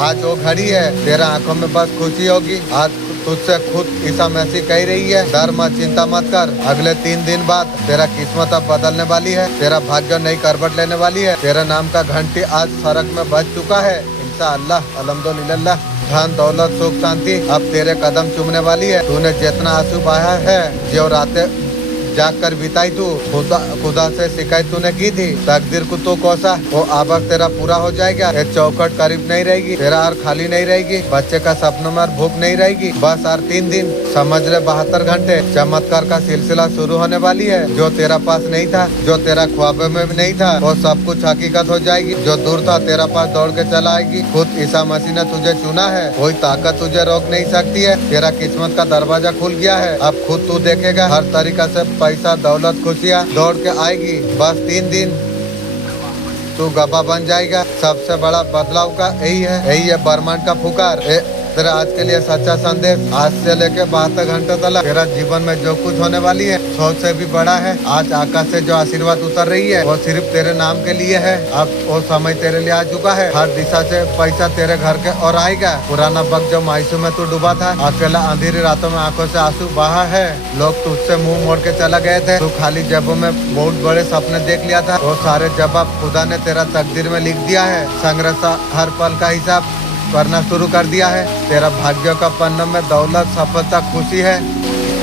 आज वो घड़ी है, तेरा आंखों में बस खुशी होगी। आज तुझसे खुद ईसा मसीह कह रही है, डर मत, चिंता मत कर। अगले 3 दिन बाद तेरा किस्मत अब बदलने वाली है। तेरा भाग्य नई करवट लेने वाली है। तेरे नाम का घंटी आज सड़क में बज चुका है इंशाअल्लाह, अल्हम्दुलिल्लाह। धन दौलत सुख शांति अब तेरे कदम चूमने वाली है। तूने जितना आंसू बहाया है, जो रातें जाग कर बिताई तू, खुदा से शिकायत तूने की थी, तकदीर को तो कोसा, वो अब तेरा पूरा हो जाएगा। ये चौखट करीब नहीं रहेगी, तेरा और खाली नहीं रहेगी, बच्चे का सपनों में भूख नहीं रहेगी। बस और 3 दिन, समझ ले 72 घंटे, चमत्कार का सिलसिला शुरू होने वाली है। जो तेरा पास नहीं था, जो तेरा ख्वाबों में भी नहीं था, वो सब कुछ हकीकत हो जाएगी। जो दूर था तेरा पास दौड़ के चला आएगी। खुद ईसा मसीह ने तुझे चुना है, कोई ताकत तुझे रोक नहीं सकती है। तेरा किस्मत का दरवाजा खुल गया है। अब खुद तू देखेगा, हर तरीका से पैसा दौलत खुशियाँ दौड़ के आएगी। बस 3 दिन तू गवाह बन जाएगा। सबसे बड़ा बदलाव का यही है ब्रह्मांड का पुकार। तेरा आज के लिए सच्चा संदेश, आज से लेके 72 घंटे तक तेरा जीवन में जो कुछ होने वाली है सोच से भी बड़ा है। आज आकाश से जो आशीर्वाद उतर रही है वो सिर्फ तेरे नाम के लिए है। अब वो समय तेरे लिए आ चुका है। हर दिशा से पैसा तेरे घर के और आएगा। पुराना वक्त जो मायूसी में तू डूबा था, अकेला अंधेरी रातों में आंखों से आंसू बहा है, लोग तुझसे मुंह मोड़ के चला गए थे, तू खाली जेबों में बहुत बड़े सपने देख लिया था, वो सारे जवाब खुदा ने तेरा तकदीर में लिख दिया है। संघर्ष हर पल का हिसाब करना शुरू कर दिया है। तेरा भाग्य का पन्ना में दौलत, सफलता, खुशी है।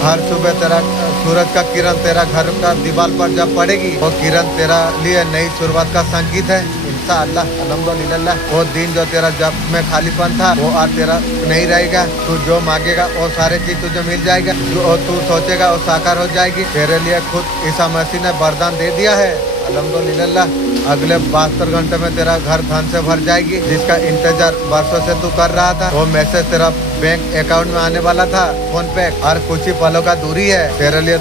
हर सुबह तेरा सूरज का किरण तेरा घर का दीवार पर जब पड़ेगी, वो किरण तेरा लिए नई शुरुआत का संकेत है इंशाअल्लाह, अल्हम्दुलिल्लाह। वो दिन जो तेरा जब में खालीपन था वो आज तेरा नहीं रहेगा। तू जो मांगेगा वो सारे चीज तुझे मिल जाएगा। जो तू सोचेगा वो साकार हो जाएगी। तेरे लिए खुद ईसा मसीह ने वरदान दे दिया है अल्हम्दुलिल्लाह। अगले 72 घंटे में तेरा घर धन से भर जाएगी। जिसका इंतजार वर्षों से तू कर रहा था, वो मैसेज तेरा बैंक अकाउंट में आने वाला था फोन पे। और कुछ ही पलों का दूरी है, तेरे लिए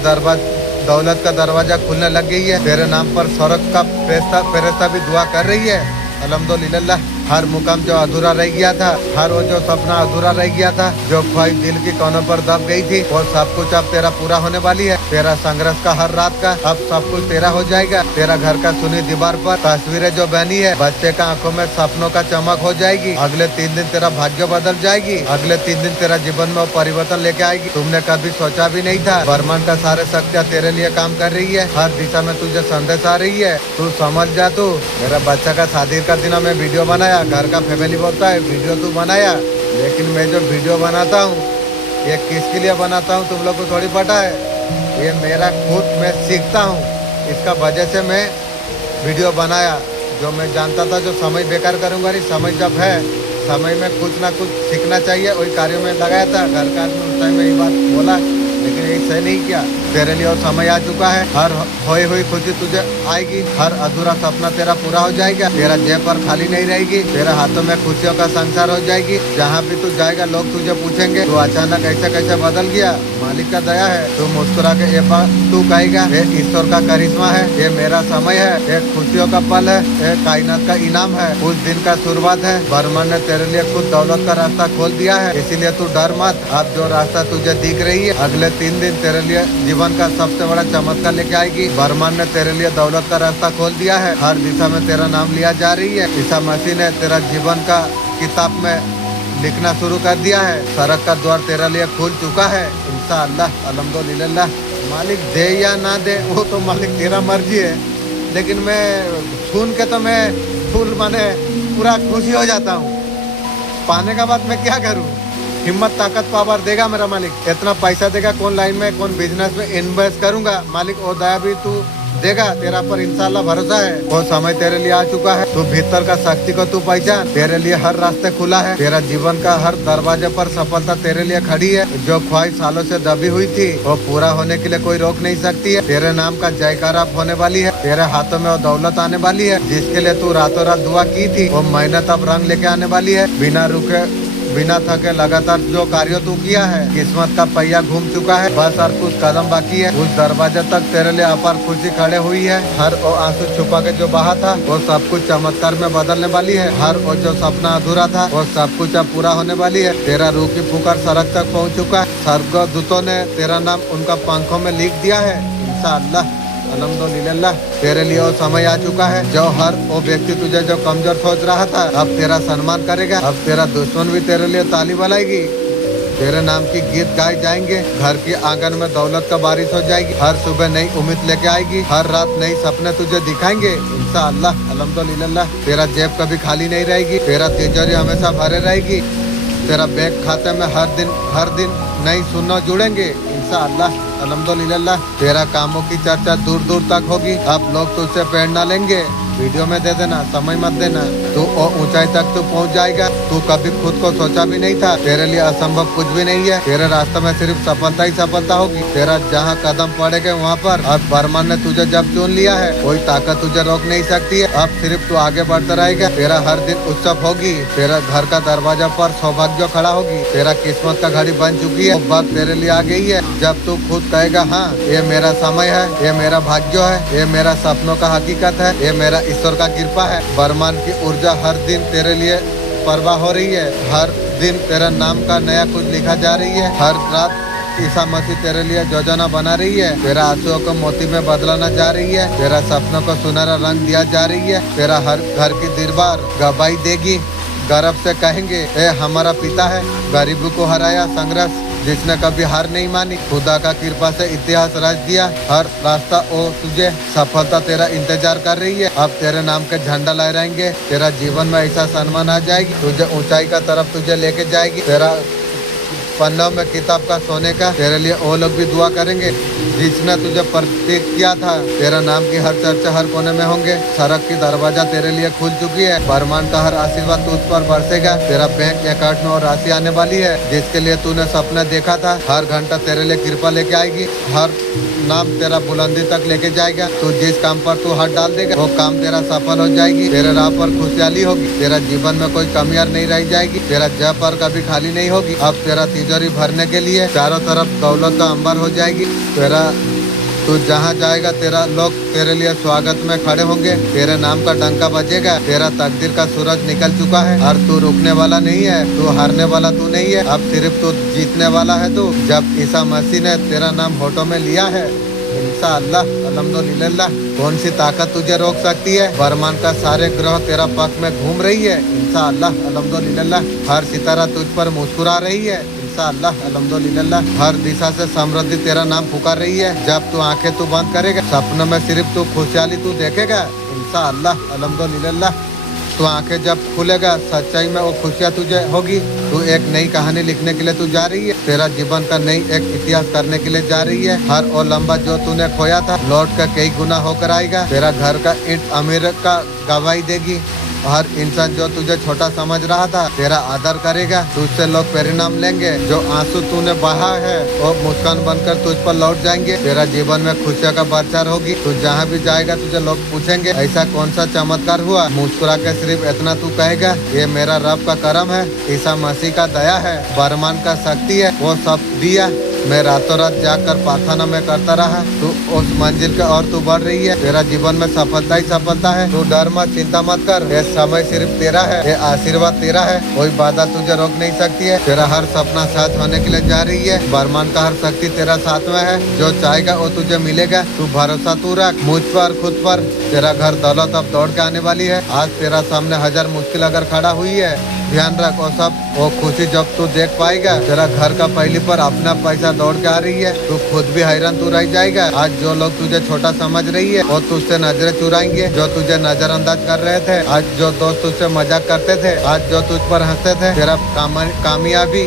दौलत का दरवाजा खुलने लग गई है। तेरे नाम पर स्वर्ग का फरिश्ता भी दुआ कर रही है अल्हम्दुलिल्लाह। हर मुकाम जो अधूरा रह गया था, हर वो जो सपना अधूरा रह गया था, जो ख्वाहिश दिल की कोनों पर दब गई थी, वो सब कुछ अब तेरा पूरा होने वाली है। तेरा संघर्ष का हर रात का अब सब कुछ तेरा हो जाएगा। तेरा घर का सुनी दीवार पर तस्वीरें जो बनी है, बच्चे का आंखों में सपनों का चमक हो जाएगी। अगले 3 दिन तेरा भाग्य बदल जाएगी। अगले 3 दिन तेरा जीवन में वो परिवर्तन लेके आएगी। तुमने कभी सोचा भी नहीं था। ब्रह्मांड का सारे शक्तियाँ तेरे लिए काम कर रही है। हर दिशा में तुझे संदेश आ रही है। तू समझ जा। तू मेरा बच्चा का शादी का दिन में वीडियो बनाया, घर का फैमिली बोलता है वीडियो तू बनाया, लेकिन मैं जो वीडियो बनाता हूँ ये किसके लिए बनाता हूँ तुम लोग को थोड़ी पता है। ये मेरा खुद मैं सीखता हूँ, इसका वजह से मैं वीडियो बनाया। जो मैं जानता था जो समय बेकार करूँगा नहीं, समय जब है, समय में कुछ ना कुछ सीखना चाहिए, वही कार्यों में लगाया था। घर का आदमी उस टाइम में ये बात बोला, लेकिन ये सही नहीं किया। तेरे लिए और समय आ चुका है। हर खोई हुई खुशी तुझे आएगी। हर अधूरा सपना तेरा पूरा हो जाएगा। तेरा जेब पर खाली नहीं रहेगी। तेरे हाथों में खुशियों का संसार हो जाएगी। जहाँ भी तू जाएगा लोग तुझे पूछेंगे तू अचानक ऐसे कैसे बदल गया। मालिक का दया है। तू मुस्कुरा के ये बात तू कहेगा, ये ईश्वर का करिश्मा है, ये मेरा समय है, ये खुशियों का पल है, ये कायनात का इनाम है। उस दिन का शुरुआत है। ब्रह्मांड ने तेरे लिए खुद दौलत का रास्ता खोल दिया है। इसीलिए तू डर मत। अब जो रास्ता तुझे दिख रही है, अगले 3 दिन तेरे लिए जीवन का सबसे बड़ा चमत्कार लेके आएगी। ब्रह्मांड ने तेरे लिए दौलत का रास्ता खोल दिया है। हर दिशा में तेरा नाम लिया जा रही है। ईसा मसीह ने तेरा जीवन का किताब में लिखना शुरू कर दिया है। सड़क का द्वार तेरे लिए खुल चुका है इंशाअल्लाह, अल्हम्दुलिल्लाह। मालिक दे या ना दे वो तो मालिक तेरा मर्जी है, लेकिन मैं सुन के तो मैं फुल माने पूरा खुशी हो जाता हूँ। पाने का बाद मैं क्या करूँ। हिम्मत ताकत पावर देगा मेरा मालिक। इतना पैसा देगा, कौन लाइन में कौन बिजनेस में इन्वेस्ट करूंगा। मालिक वो दया भी तू देगा, तेरा पर इंशाल्लाह भरोसा है। वो समय तेरे लिए आ चुका है। तू भीतर का शक्ति को तू पहचान, तेरे लिए हर रास्ते खुला है। तेरा जीवन का हर दरवाजे पर सफलता तेरे लिए खड़ी है। जो ख्वाहिश सालों से दबी हुई थी वो पूरा होने के लिए कोई रोक नहीं सकती है। तेरे नाम का जयकारा होने वाली है। तेरे हाथों में वो दौलत आने वाली है जिसके लिए तू रातों रात दुआ की थी। वो मेहनत अब रंग लेके आने वाली है। बिना रुके बिना थके लगातार जो कार्य तू किया है, किस्मत का पहिया घूम चुका है। बस और कुछ कदम बाकी है। उस दरवाजे तक तेरे लिए अपार खुशी खड़े हुई है। हर वो आंसू छुपा के जो बहा था वो सब कुछ चमत्कार में बदलने वाली है। हर वो जो सपना अधूरा था वो सब कुछ अब पूरा होने वाली है। तेरा रूह की पुकार सड़क तक पहुंच चुका है। स्वर्गदूतों ने तेरा नाम उनका पंखों में लिख दिया है। इंशाअल्लाह, अल्हम्दुलिल्लाह, तेरे लिए वो समय आ चुका है। जो हर वो व्यक्ति तुझे जो कमजोर सोच रहा था अब तेरा सम्मान करेगा। अब तेरा दुश्मन भी तेरे लिए ताली बजाएगी। तेरे नाम की गीत गाए जाएंगे। घर की आंगन में दौलत का बारिश हो जाएगी। हर सुबह नई उम्मीद लेके आएगी। हर रात नई सपने तुझे दिखाएंगे। इंशाअल्लाह, अल्हम्दुलिल्लाह, तेरा जेब कभी खाली नहीं रहेगी। तेरा तिजोरी हमेशा भरे रहेगी। तेरा बैंक खाते में हर दिन नई सुन्ना जुड़ेंगे। इंशाअल्लाह, अल्हम्दुलिल्लाह, तेरा कामों की चर्चा दूर दूर तक होगी। अब लोग तुझसे प्रेरणा लेंगे। वीडियो में दे देना, समय मत देना। तू और ऊंचाई तक तू पहुंच जाएगा। तू कभी खुद को सोचा भी नहीं था। तेरे लिए असंभव कुछ भी नहीं है। तेरे रास्ते में सिर्फ सफलता ही सफलता होगी। तेरा जहां कदम पड़ेगा वहां पर अब बरमान ने तुझे जब चुन लिया है कोई ताकत तुझे रोक नहीं सकती है। अब सिर्फ तू आगे बढ़ता रहेगा। तेरा हर दिन उत्सव होगी। तेरा घर का दरवाजा पर सौभाग्य खड़ा होगी। तेरा किस्मत का घड़ी बन चुकी है। वक्त तेरे लिए आ गई है जब तू खुद कहेगा हाँ ये मेरा समय है, ये मेरा भाग्य है, ये मेरा सपनों का हकीकत है, ये मेरा ईश्वर का कृपा है। बरमान की ऊर्जा हर दिन तेरे लिए परवाह हो रही है। हर दिन तेरा नाम का नया कुछ लिखा जा रही है। हर रात ईसा मसीह तेरे लिए योजना बना रही है। तेरा आंसुओं को मोती में बदलाना जा रही है। तेरा सपनों को सुनहरा रंग दिया जा रही है। तेरा हर घर की दीवार गवाही देगी। गर्व से कहेंगे ए हमारा पिता है। गरीबों को हराया संघर्ष जिसने कभी हार नहीं मानी। खुदा का कृपा से इतिहास रच दिया। हर रास्ता ओ तुझे सफलता तेरा इंतजार कर रही है। अब तेरे नाम के झंडा लहराएंगे। तेरा जीवन में ऐसा सम्मान आ जाएगी। तुझे ऊंचाई का तरफ तुझे लेके जाएगी। तेरा पन्नों में किताब का सोने का तेरे लिए वो लोग भी दुआ करेंगे जिसने तुझे प्रतीक किया था। तेरा नाम की हर चर्चा हर कोने में होंगे। सड़क की दरवाजा तेरे लिए खुल चुकी है। बरमान का हर आशीर्वाद तुझ पर बरसेगा। तेरा बैंक अकाउंट में और राशि आने वाली है जिसके लिए तूने सपना देखा था। हर घंटा तेरे लिए कृपा लेके आएगी। हर नाम तेरा बुलंदी तक लेके जाएगा। तू जिस काम पर तू हाथ डाल देगा वो काम तेरा सफल हो जाएगी। तेरे राह पर खुशहाली होगी। तेरा जीवन में कोई कमियां नहीं रह जाएगी। तेरा जब पर कभी खाली नहीं होगी। अब तेरा तिजोरी भरने के लिए चारों तरफ दौलत का अंबर हो जाएगी। तेरा तू जहाँ जाएगा तेरा लोग तेरे लिए स्वागत में खड़े होंगे। तेरे नाम का डंका बजेगा। तेरा तकदीर का सूरज निकल चुका है और तू रुकने वाला नहीं है। तू हारने वाला तू नहीं है। अब सिर्फ तू जीतने वाला है। तू जब ईसा मसीह ने तेरा नाम होठों में लिया है। इंशाअल्लाह, अल्हम्दुलिल्लाह, कौन सी ताकत तुझे रोक सकती है। बरमान का सारे ग्रह तेरा पक्ष में घूम रही है। इंशाअल्लाह, अल्हम्दुलिल्लाह, हर सितारा तुझ पर मुस्कुरा रही है। इंशाअल्लाह, अल्हम्दुलिल्लाह, हर दिशा से समृद्धि तेरा नाम पुकार रही है। जब तू आंखें तू बंद करेगा सपनों में सिर्फ तू खुशहाली तू देखेगा। इंशाअल्लाह, अल्हम्दुलिल्लाह, तू आंखें जब खुलेगा सच्चाई में वो खुशियाँ तुझे होगी। तू एक नई कहानी लिखने के लिए तू जा रही है। तेरा जीवन का नई एक इतिहास करने के लिए जा रही है। हर वो लंबा जो तूने खोया था लौट कर कई गुना होकर आएगा। तेरा घर का ईंट अमीर का गवाही देगी। हर इंसान जो तुझे छोटा समझ रहा था तेरा आदर करेगा। तुझसे लोग परिणाम लेंगे। जो आंसू तूने बहा है वो मुस्कान बनकर तुझ पर लौट जाएंगे। तेरा जीवन में खुशियों का बरसात होगी। तू जहाँ भी जाएगा तुझे लोग पूछेंगे ऐसा कौन सा चमत्कार हुआ। मुस्कुरा के सिर्फ इतना तू कहेगा ये मेरा रब का करम है, ईसा मसीह का दया है, बरमान का शक्ति है, वो सब दिया। मैं रातों रात जाकर प्रार्थना में करता रहा। तू उस मंजिल के और तू बढ़ रही है। तेरा जीवन में सफलता ही सफलता है। तू डर मत, चिंता मत कर। ये समय सिर्फ तेरा है। ये आशीर्वाद तेरा है। कोई बाधा तुझे रोक नहीं सकती है। तेरा हर सपना साथ होने के लिए जा रही है। बरमान का हर शक्ति तेरा साथ में है। जो चाहेगा वो तुझे मिलेगा। तू भरोसा तू रख मुझ पर, खुद पर। तेरा घर दौलत अब दौड़ के आने वाली है। आज तेरा सामने हजार मुश्किल अगर खड़ा हुई है ध्यान रख वो खुशी जब तू देख पाएगा। तेरा घर का पहली पर अपना पैसा दौड़ के आ रही है। तू खुद भी हैरान तू रह जाएगा। आज जो लोग तुझे छोटा समझ रही है वो तुझसे नजरें चुराएंगे। जो तुझे नजरअंदाज कर रहे थे, आज जो दोस्त तुझसे मजाक करते थे, आज जो तुझ पर हंसते थे, तेरा कामयाबी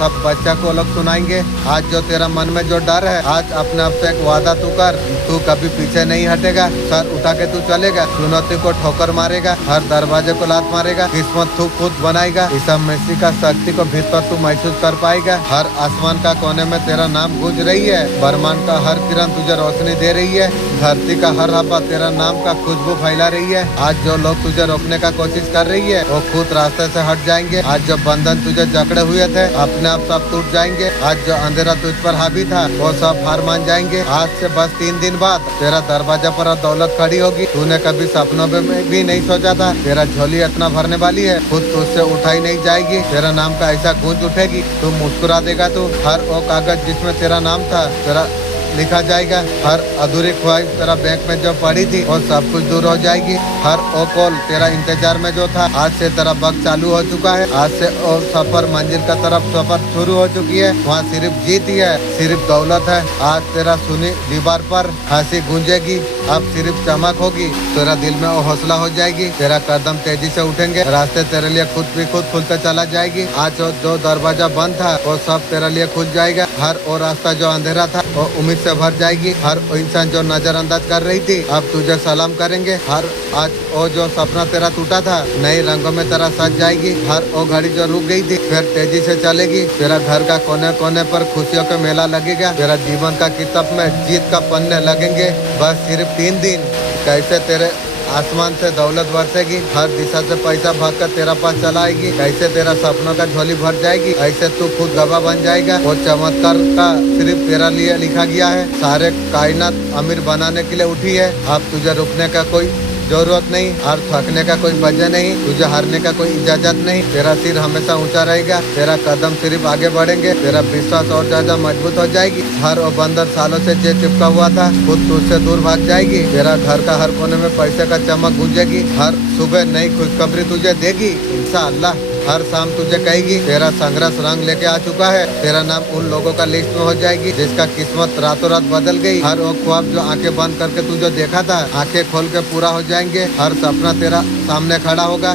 सब बच्चा को लोग सुनाएंगे। आज जो तेरा मन में जो डर है, आज अपने आप से एक वादा तू कर, तू कभी पीछे नहीं हटेगा, सर उठा के तू चलेगा, चुनौती को ठोकर मारेगा, हर दरवाजे को लात मारेगा, किस्मत तू खुद बनाएगा। ईसा मसीह का शक्ति को भीतर तू महसूस कर पाएगा। हर आसमान का कोने में तेरा नाम गूंज रही है, ब्रह्मांड का हर किरण तुझे रोशनी दे रही है, धरती का हर हवा तेरा नाम का खुशबू फैला रही है। आज जो लोग तुझे रोकने का कोशिश कर रही है वो खुद रास्ते से हट जाएंगे। आज जो बंधन तुझे जकड़े हुए थे अपने आप सब टूट जाएंगे। आज जो अंधेरा तुझ पर हावी था वो सब हार मान जाएंगे। आज से बस 3 दिन बाद तेरा दरवाजा पर दौलत खड़ी होगी। तूने कभी सपनों में भी नहीं सोचा था। तेरा झोली इतना भरने वाली है, खुद तुझसे उठाई नहीं जाएगी। तेरा नाम का ऐसा गूंज उठेगी, तू मुस्कुरा देगा। तू हर वो कागज जिसमें तेरा नाम था तेरा लिखा जाएगा। हर अधूरी ख्वाहिश तेरा बैंक में जो पड़ी थी वो सब कुछ दूर हो जाएगी। हर ओ कॉल तेरा इंतजार में जो था आज से तेरा वक्त चालू हो चुका है। आज से और सफर मंजिल का तरफ सफर शुरू हो चुकी है। वहाँ सिर्फ जीत ही है, सिर्फ दौलत है। आज तेरा सुनी दीवार पर हंसी गूंजेगी, अब सिर्फ चमक होगी। तेरा दिल में वो हौसला हो जाएगी। तेरा कदम तेजी से उठेंगे, रास्ते तेरे लिए खुद भी खुद खुलते चला जाएगी। आज जो दरवाजा बंद था वो सब तेरे लिए खुल जाएगा। हर वो रास्ता जो अंधेरा था वो उम्मीद से भर जाएगी। हर वो इंसान जो नजरअंदाज कर रही थी अब तुझे सलाम करेंगे। हर आज वो जो सपना तेरा टूटा था नए रंगों में तेरा सज जाएगी। हर वो घड़ी जो रुक गई थी फिर तेजी से चलेगी। तेरा घर का कोने कोने पर खुशियों का मेला लगेगा। तेरा जीवन का किताब में जीत का पन्ने लगेंगे। बस सिर्फ 3 दिन। कैसे तेरे आसमान से दौलत बरसेगी, हर दिशा से पैसा भागकर तेरा पास चला आएगी। कैसे तेरा सपनों का झोली भर जाएगी, ऐसे तू खुद गवाह बन जाएगा। वो चमत्कार का सिर्फ तेरा लिए लिखा गया है। सारे कायनात अमीर बनाने के लिए उठी है। अब तुझे रुकने का कोई जरूरत नहीं और थकने का कोई वजह नहीं। तुझे हारने का कोई इजाजत नहीं। तेरा सिर हमेशा ऊंचा रहेगा। तेरा कदम सिर्फ आगे बढ़ेंगे। तेरा विश्वास और ज्यादा मजबूत हो जाएगी। हर वो बंदर सालों से जे चिपका हुआ था खुद तुझसे दूर भाग जाएगी। तेरा घर का हर कोने में पैसे का चमक गूंजेगी। हर सुबह नई खुशखबरी तुझे देगी इंशाअल्लाह। हर शाम तुझे कहेगी तेरा संघर्ष रंग लेके आ चुका है। तेरा नाम उन लोगों का लिस्ट में हो जाएगी जिसका किस्मत रातों रात बदल गई। हर वो ख्वाब जो आंखें बंद करके तू जो देखा था आंखें खोल के पूरा हो जाएंगे। हर सपना तेरा सामने खड़ा होगा।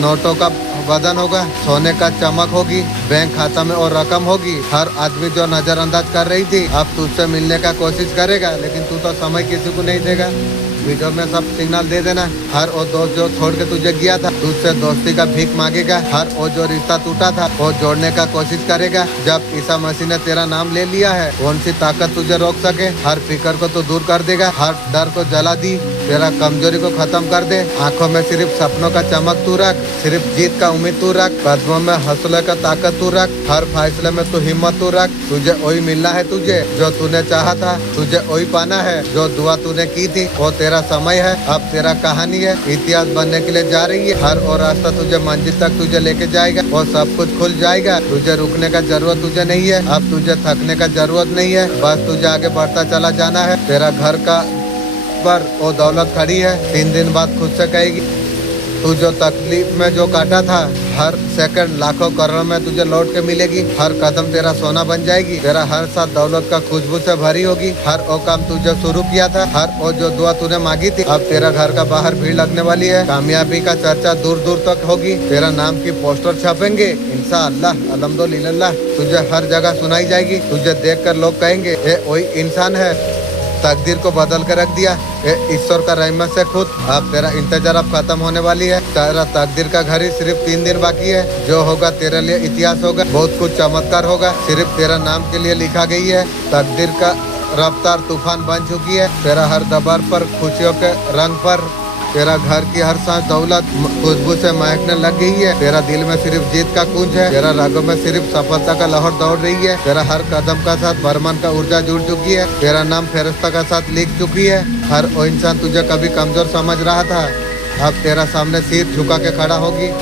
नोटों का बदन होगा, सोने का चमक होगी, बैंक खाता में और रकम होगी। हर आदमी जो नजरअंदाज कर रही थी अब तुझसे मिलने का कोशिश करेगा, लेकिन तू तो समय किसी को नहीं देगा। वीडियो में सब सिग्नल दे देना। हर वो दोस्त जो छोड़ के तुझे गया था तुझसे दोस्ती का भीख मांगेगा। हर वो जो रिश्ता टूटा था वो जोड़ने का कोशिश करेगा। जब ईसा मसीह ने तेरा नाम ले लिया है कौन सी ताकत तुझे रोक सके। हर फिक्र को तो दूर कर देगा, हर डर को जला दी, तेरा कमजोरी को खत्म कर दे। आंखों में सिर्फ सपनों का चमक तू रख, सिर्फ जीत का उम्मीद तू रख, कदमों में हौसले का ताकत तू रख, हर फैसले में तू हिम्मत तू रख। तुझे वही मिलना है, तुझे जो तूने चाहा था, तुझे वही पाना है जो दुआ तूने की थी। वो तेरा समय है, अब तेरा कहानी है, इतिहास बनने के लिए जा रही है। हर और रास्ता तुझे मंजिल तक तुझे लेके जाएगा। वो सब कुछ खुल जाएगा। तुझे रुकने का जरूरत तुझे नहीं है, अब तुझे थकने का जरूरत नहीं है, बस तुझे आगे बढ़ता चला जाना है। तेरा घर का पर वो दौलत खड़ी है। 3 दिन बाद खुद से कहेगी तू जो तकलीफ में जो काटा था हर सेकंड लाखों करोड़ों में तुझे लौट के मिलेगी। हर कदम तेरा सोना बन जाएगी। तेरा हर साथ दौलत का खुशबू से भरी होगी। हर वो काम तुझे शुरू किया था, हर वो जो दुआ तूने मांगी थी, अब तेरा घर का बाहर भीड़ लगने वाली है। कामयाबी का चर्चा दूर दूर तक होगी। तेरा नाम की पोस्टर छपेंगे इंशाअल्लाह अल्हम्दुलिल्लाह। तुझे हर जगह सुनाई जाएगी। तुझे देख कर लोग कहेंगे ये वही इंसान है, तकदीर को बदल कर रख दिया। ईश्वर का रहमत से खुद। अब तेरा इंतजार अब खत्म होने वाली है। तेरा तकदीर का घड़ी सिर्फ 3 दिन बाकी है। जो होगा तेरे लिए इतिहास होगा, बहुत कुछ चमत्कार होगा, सिर्फ तेरा नाम के लिए लिखा गई है। तकदीर का रफ्तार तूफान बन चुकी है। तेरा हर दबार पर खुशियों के रंग पर तेरा घर की हर सांस दौलत खुशबू से महकने लग गई है। तेरा दिल में सिर्फ जीत का कुंज है। तेरा रागों में सिर्फ सफलता का लहर दौड़ रही है। तेरा हर कदम का साथ बरमान का ऊर्जा जुड़ चुकी है। तेरा नाम फेरिस्ता का साथ लिख चुकी है। हर वो इंसान तुझे कभी कमजोर समझ रहा था अब तेरा सामने सिर झुका के खड़ा होगी।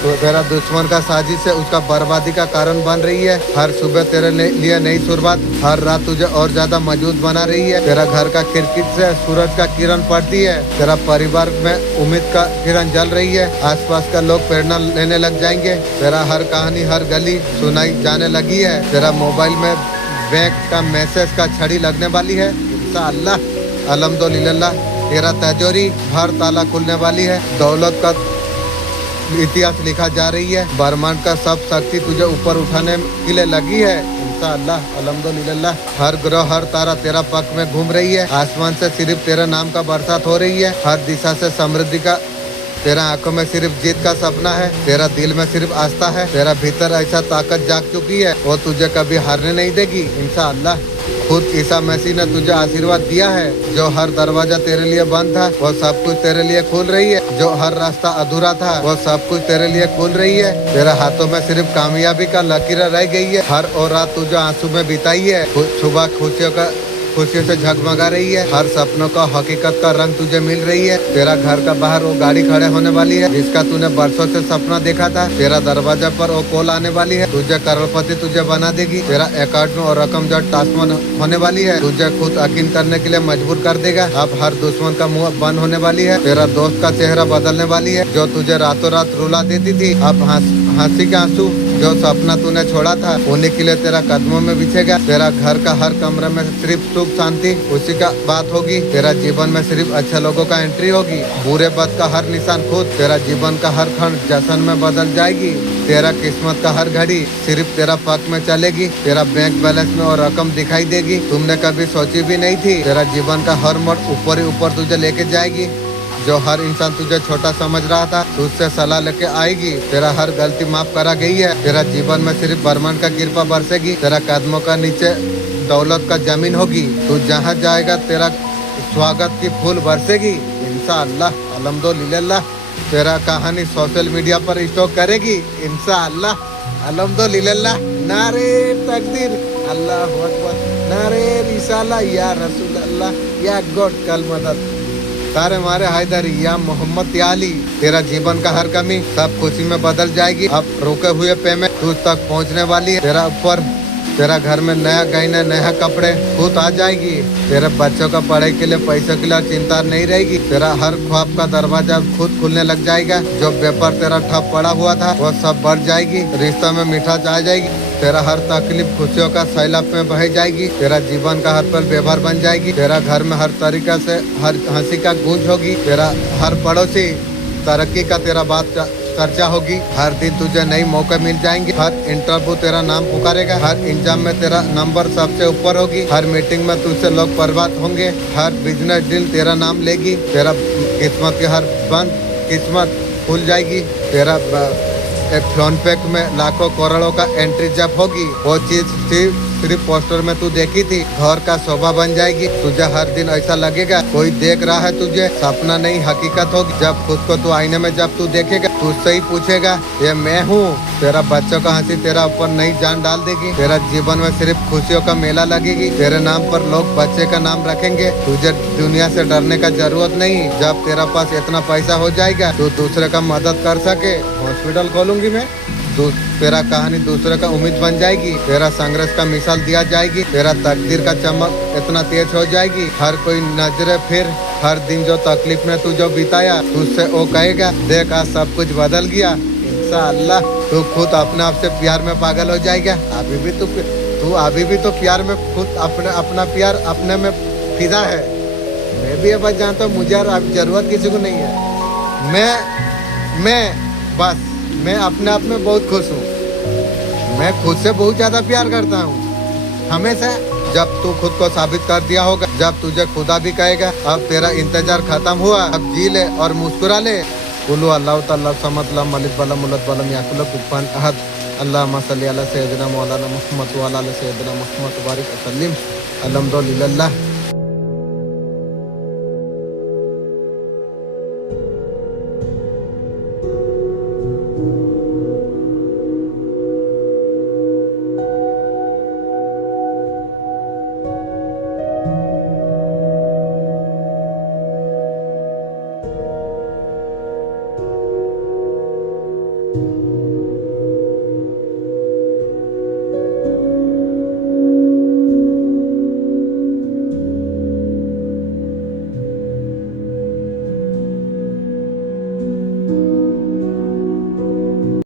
तो तेरा दुश्मन का साजिश है उसका बर्बादी का कारण बन रही है। हर सुबह तेरे लिए नई शुरुआत, हर रात तुझे और ज्यादा मजबूत बना रही है। तेरा घर का खिड़की से सूरज का किरण पड़ती है। तेरा परिवार में उम्मीद का किरण जल रही है। आसपास का लोग प्रेरणा लेने लग जाएंगे। तेरा हर कहानी हर गली सुनाई जाने लगी है। तेरा मोबाइल में बैंक का मैसेज का छड़ी लगने वाली है इंशाअल्लाह अल्हम्दुलिल्लाह। तेरा तिजोरी हर ताला खुलने वाली है। दौलत का इतिहास लिखा जा रही है। ब्रह्मांड का सब शक्ति तुझे ऊपर उठाने के लिए लगी है। इंशाअल्लाह अल्हम्दुलिल्लाह। हर ग्रह हर तारा तेरा पक्ष में घूम रही है। आसमान से सिर्फ तेरे नाम का बरसात हो रही है। हर दिशा से समृद्धि का, तेरा आंखों में सिर्फ जीत का सपना है। तेरा दिल में सिर्फ आस्था है। तेरा भीतर ऐसा ताकत जाग चुकी है, वो तुझे कभी हारने नहीं देगी इंशाअल्लाह। खुद ईसा मसीह ने तुझे आशीर्वाद दिया है। जो हर दरवाजा तेरे लिए बंद था वो सब कुछ तेरे लिए खोल रही है। जो हर रास्ता अधूरा था वो सब कुछ तेरे लिए खोल रही है। तेरे हाथों में सिर्फ कामयाबी का लकीर रह गई है। हर और रात तुझे आंसू में बिताई है, सुबह खुशियों से झगमगा रही है। हर सपनों का हकीकत का रंग तुझे मिल रही है। तेरा घर का बाहर वो गाड़ी खड़े होने वाली है जिसका तूने बरसों से सपना देखा था। तेरा दरवाजा पर वो कॉल आने वाली है, तुझे करोड़पति तुझे बना देगी। तेरा अकाउंट में और रकम जब ट्रांसफर होने वाली है, तुझे खुद यकीन करने के लिए मजबूर कर देगा। अब हर दुश्मन का मुंह बंद होने वाली है। तेरा दोस्त का चेहरा बदलने वाली है। जो तुझे रातों रात रुला देती थी, अब हंसी के आंसू। जो सपना तूने छोड़ा था उन्हीं के लिए तेरा कदमों में बिछेगा। तेरा घर का हर कमरे में सिर्फ सुख शांति उसी का बात होगी। तेरा जीवन में सिर्फ अच्छे लोगों का एंट्री होगी। बुरे बद का हर निशान खुद। तेरा जीवन का हर खंड जश्न में बदल जाएगी। तेरा किस्मत का हर घड़ी सिर्फ तेरा पक्ष में चलेगी। तेरा बैंक बैलेंस में और रकम दिखाई देगी, तुमने कभी सोची भी नहीं थी। तेरा जीवन का हर मोड़ ऊपर ही ऊपर तुझे लेके जाएगी। जो हर इंसान तुझे छोटा समझ रहा था तुझसे सलाह लेके आएगी। तेरा हर गलती माफ करा गई है। तेरा जीवन में सिर्फ ब्रह्मांड का कृपा बरसेगी। तेरा कदमों का नीचे दौलत का जमीन होगी। तू जहाँ जाएगा तेरा स्वागत की फूल बरसेगी इंशाअल्लाह अल्हम्दुलिल्लाह। तेरा कहानी सोशल मीडिया पर स्टॉक करेगी इंशाअल्लाह अल्हम्दुलिल्लाह। नारे तकदीर, अल्लाहु अकबर, नारे रिसाला, या रसूल अल्लाह, या गॉड कल मदद। तारे मारे हैदरी या मोहम्मद याली। तेरा जीवन का हर कमी सब खुशी में बदल जाएगी। अब रुके हुए पेमेंट तुझ तक पहुंचने वाली है। तेरा ऊपर तेरा घर में नया गहने नया कपड़े खुद आ जाएगी। तेरे बच्चों का पढ़ाई के लिए पैसों के लिए चिंता नहीं रहेगी। तेरा हर ख्वाब का दरवाजा खुद खुलने लग जाएगा। जो व्यापार तेरा ठप पड़ा हुआ था वो सब बढ़ जाएगी। रिश्ता में मिठास आ जाएगी। तेरा हर तकलीफ खुशियों का सैलाब में बह जाएगी। तेरा जीवन का हर पल व्यवहार बन जाएगी। तेरा घर में हर तरीका से हर हंसी का गूंज होगी। तेरा हर पड़ोसी तरक्की का तेरा बात चर्चा होगी। हर दिन तुझे नई मौके मिल जाएंगे। हर इंटरव्यू तेरा नाम पुकारेगा। हर एग्जाम में तेरा नंबर सबसे ऊपर होगी। हर मीटिंग में तुझसे लोग बर्बाद होंगे। हर बिजनेस डील तेरा नाम लेगी। तेरा किस्मत की हर बंद किस्मत खुल जाएगी। तेरा एक फोन पे में लाखों करोड़ों का एंट्री जब होगी, वो चीज सिर्फ पोस्टर में तू देखी थी घर का शोभा बन जाएगी। तुझे हर दिन ऐसा लगेगा कोई देख रहा है तुझे, सपना नहीं हकीकत होगी। जब खुद को तू आईने में जब तू देखेगा तुझसे ही पूछेगा ये मैं हूँ। तेरा बच्चों का हंसी तेरा ऊपर नई जान डाल देगी। तेरा जीवन में सिर्फ खुशियों का मेला लगेगी। तेरे नाम पर लोग बच्चे का नाम रखेंगे। तुझे दुनिया से डरने का जरूरत नहीं। जब तेरा पास इतना पैसा हो जाएगा तू दूसरे का मदद कर सके, हॉस्पिटल खोलूंगी मैं। तेरा कहानी दूसरे का उम्मीद बन जाएगी। तेरा संघर्ष का मिसाल दिया जाएगी। तेरा तकदीर का चमक इतना तेज हो जाएगी। हर कोई नजरे फिर हर दिन जो तकलीफ में तू जो बिताया तुझसे वो कहेगा देख आज सब कुछ बदल गया इंशाअल्लाह। तू खुद अपने आप से प्यार में पागल हो जाएगा। अभी भी तू अभी भी तो प्यार में खुद अपना प्यार अपने में फिदा है। मैं भी ये बात जानता हूँ मुझे अब जरूरत किसी को नहीं है। मैं अपने आप में बहुत खुश हूँ। मैं खुद से बहुत ज्यादा प्यार करता हूँ हमेशा। जब तू खुद को साबित कर दिया होगा, जब तुझे खुदा भी कहेगा अब तेरा इंतजार खत्म हुआ, अब जी ले और मुस्कुरा ले। बोलो अल्लाह ताला समद लम मलिक बलम मुलत बलम याकुल कुफान अहद। अल्लाहुम्मा सल्ली अला सय्यिदिना मौलाना मुहम्मद व अला आलि सय्यिदिना मुहम्मद बारिक वसल्लिम। अल्हम्दुलिल्लाह।